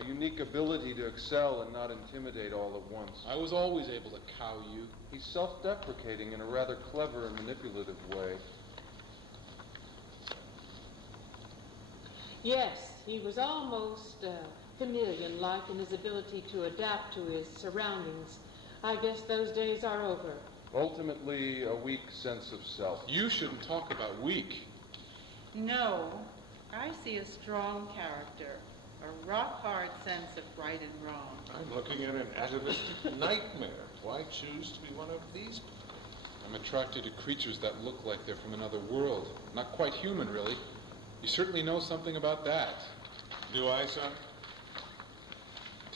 A unique ability to excel and not intimidate all at once. I was always able to cow you. He's self-deprecating in a rather clever and manipulative way. Yes, he was almost chameleon-like in his ability to adapt to his surroundings. I guess those days are over. Ultimately, a weak sense of self. You shouldn't talk about weak. No, I see a strong character, a rock-hard sense of right and wrong. I'm looking at an atavistic nightmare. Why choose to be one of these people? I'm attracted to creatures that look like they're from another world. Not quite human, really. You certainly know something about that. Do I, son?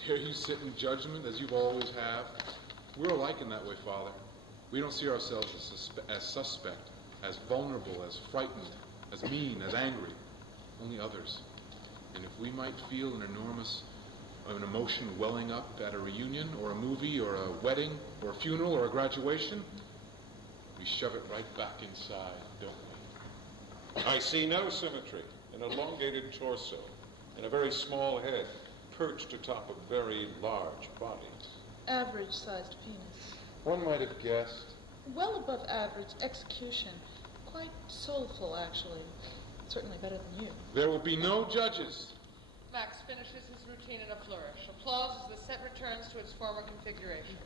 Dare you sit in judgment as you've always have? We're alike in that way, Father. We don't see ourselves as suspect, as vulnerable, as frightened, as mean, as angry. Only others. And if we might feel an emotion welling up at a reunion, or a movie, or a wedding, or a funeral, or a graduation, we shove it right back inside, don't we? I see no symmetry. An elongated torso and a very small head perched atop a very large body. Average-sized penis. One might have guessed. Well above average execution. Quite soulful, actually. Certainly better than you. There will be no judges. Max finishes his routine in a flourish. Applause as the set returns to its former configuration.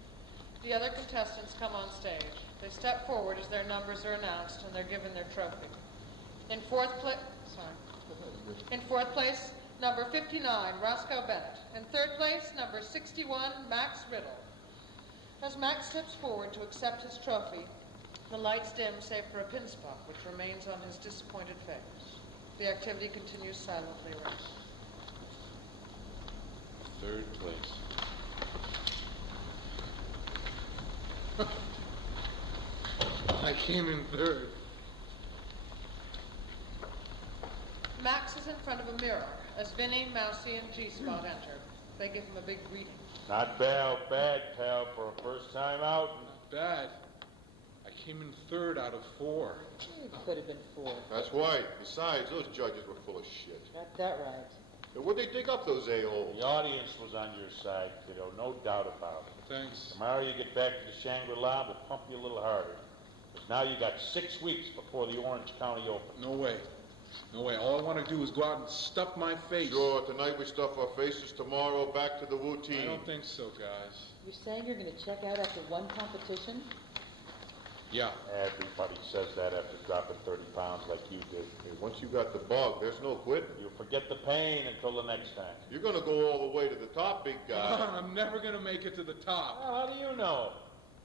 The other contestants come on stage. They step forward as their numbers are announced and they're given their trophy. In fourth place, Number 59, Roscoe Bennett. In third place, number 61, Max Riddle. As Max steps forward to accept his trophy, the lights dim save for a pin spot, which remains on his disappointed face. The activity continues silently around. Third place. I came in third. Max is in front of a mirror as Vinny, Mousy, and G-Spot enter. They give him a big greeting. Not bad, pal, for a first time out. Not bad. I came in third out of 4. It could have been 4. That's right. Besides, those judges were full of shit. Got that right. And where'd they dig up those a-holes? The audience was on your side, kiddo, no doubt about it. Thanks. Tomorrow you get back to the Shangri-La, we'll pump you a little harder. Because now you got 6 weeks before the Orange County Open. No way. No way. All I want to do is go out and stuff my face. Sure, tonight we stuff our faces, tomorrow back to the routine. I don't think so, guys. You're saying you're going to check out after one competition? Yeah. Everybody says that after dropping 30 pounds like you did. Hey, once you got the bug, there's no quitting. You'll forget the pain until the next time. You're gonna go all the way to the top, big guy. Come on, I'm never going to make it to the top. Well, how do you know?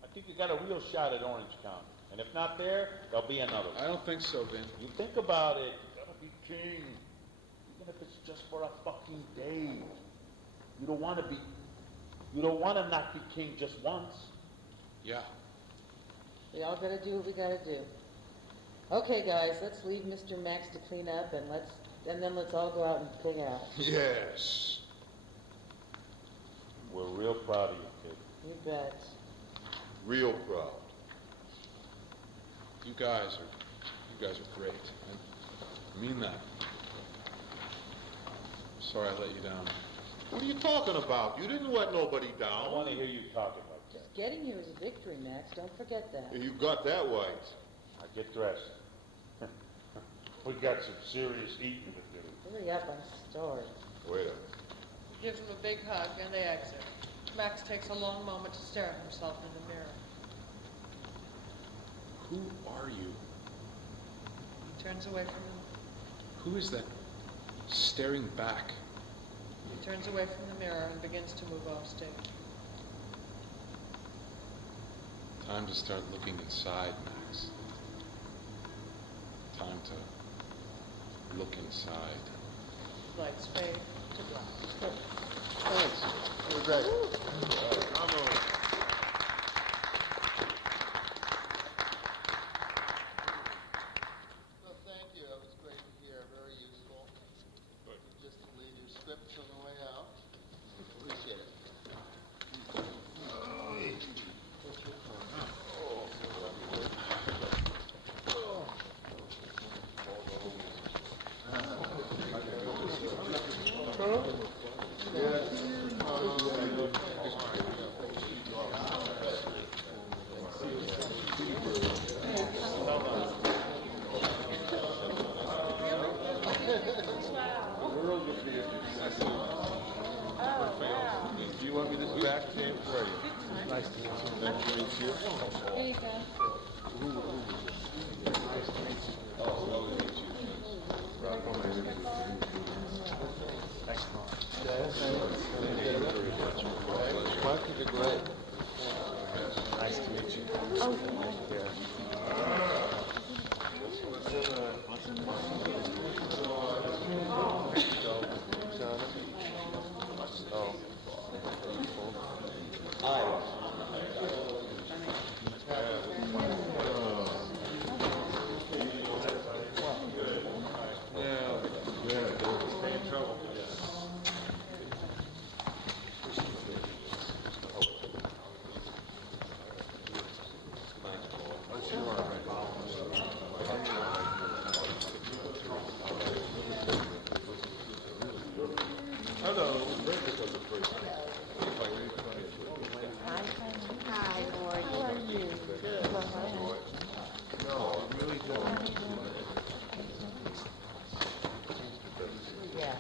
I think you got a real shot at Orange County. And if not there, there'll be another one. I don't think so, Vin. You think about it. You gotta be king. Even if it's just for a fucking day. You don't want to not be king just once. Yeah. We all gotta do what we gotta do. Okay, guys, let's leave Mr. Max to clean up, and then let's all go out and pig out. Yes. We're real proud of you, kid. You bet. Real proud. You guys are great. I mean that. Sorry I let you down. What are you talking about? You didn't let nobody I down. want to hear you talking about that. Just getting here is a victory, Max. Don't forget that. You got that right. I get dressed. We got some serious eating to do. Hurry up, I'm starved. Wait a He gives him a big hug, and they exit. Max takes a long moment to stare at himself in the mirror. Who are you? He turns away from him. Who is that staring back? He turns away from the mirror and begins to move off stage. Time to start looking inside, Max. Time to look inside. Lights fade to black. Thanks. You were great. Well, thank you. That was great to hear. Very useful. Just to leave your scripts on the way out. Appreciate it. Do you want me to back stand for you? Nice to meet you. Nice to meet you. Here you go. Mark, you did great. Nice to meet you. Oh. Hello. Hi, how are you? Good. No, I'm really don't. Yeah.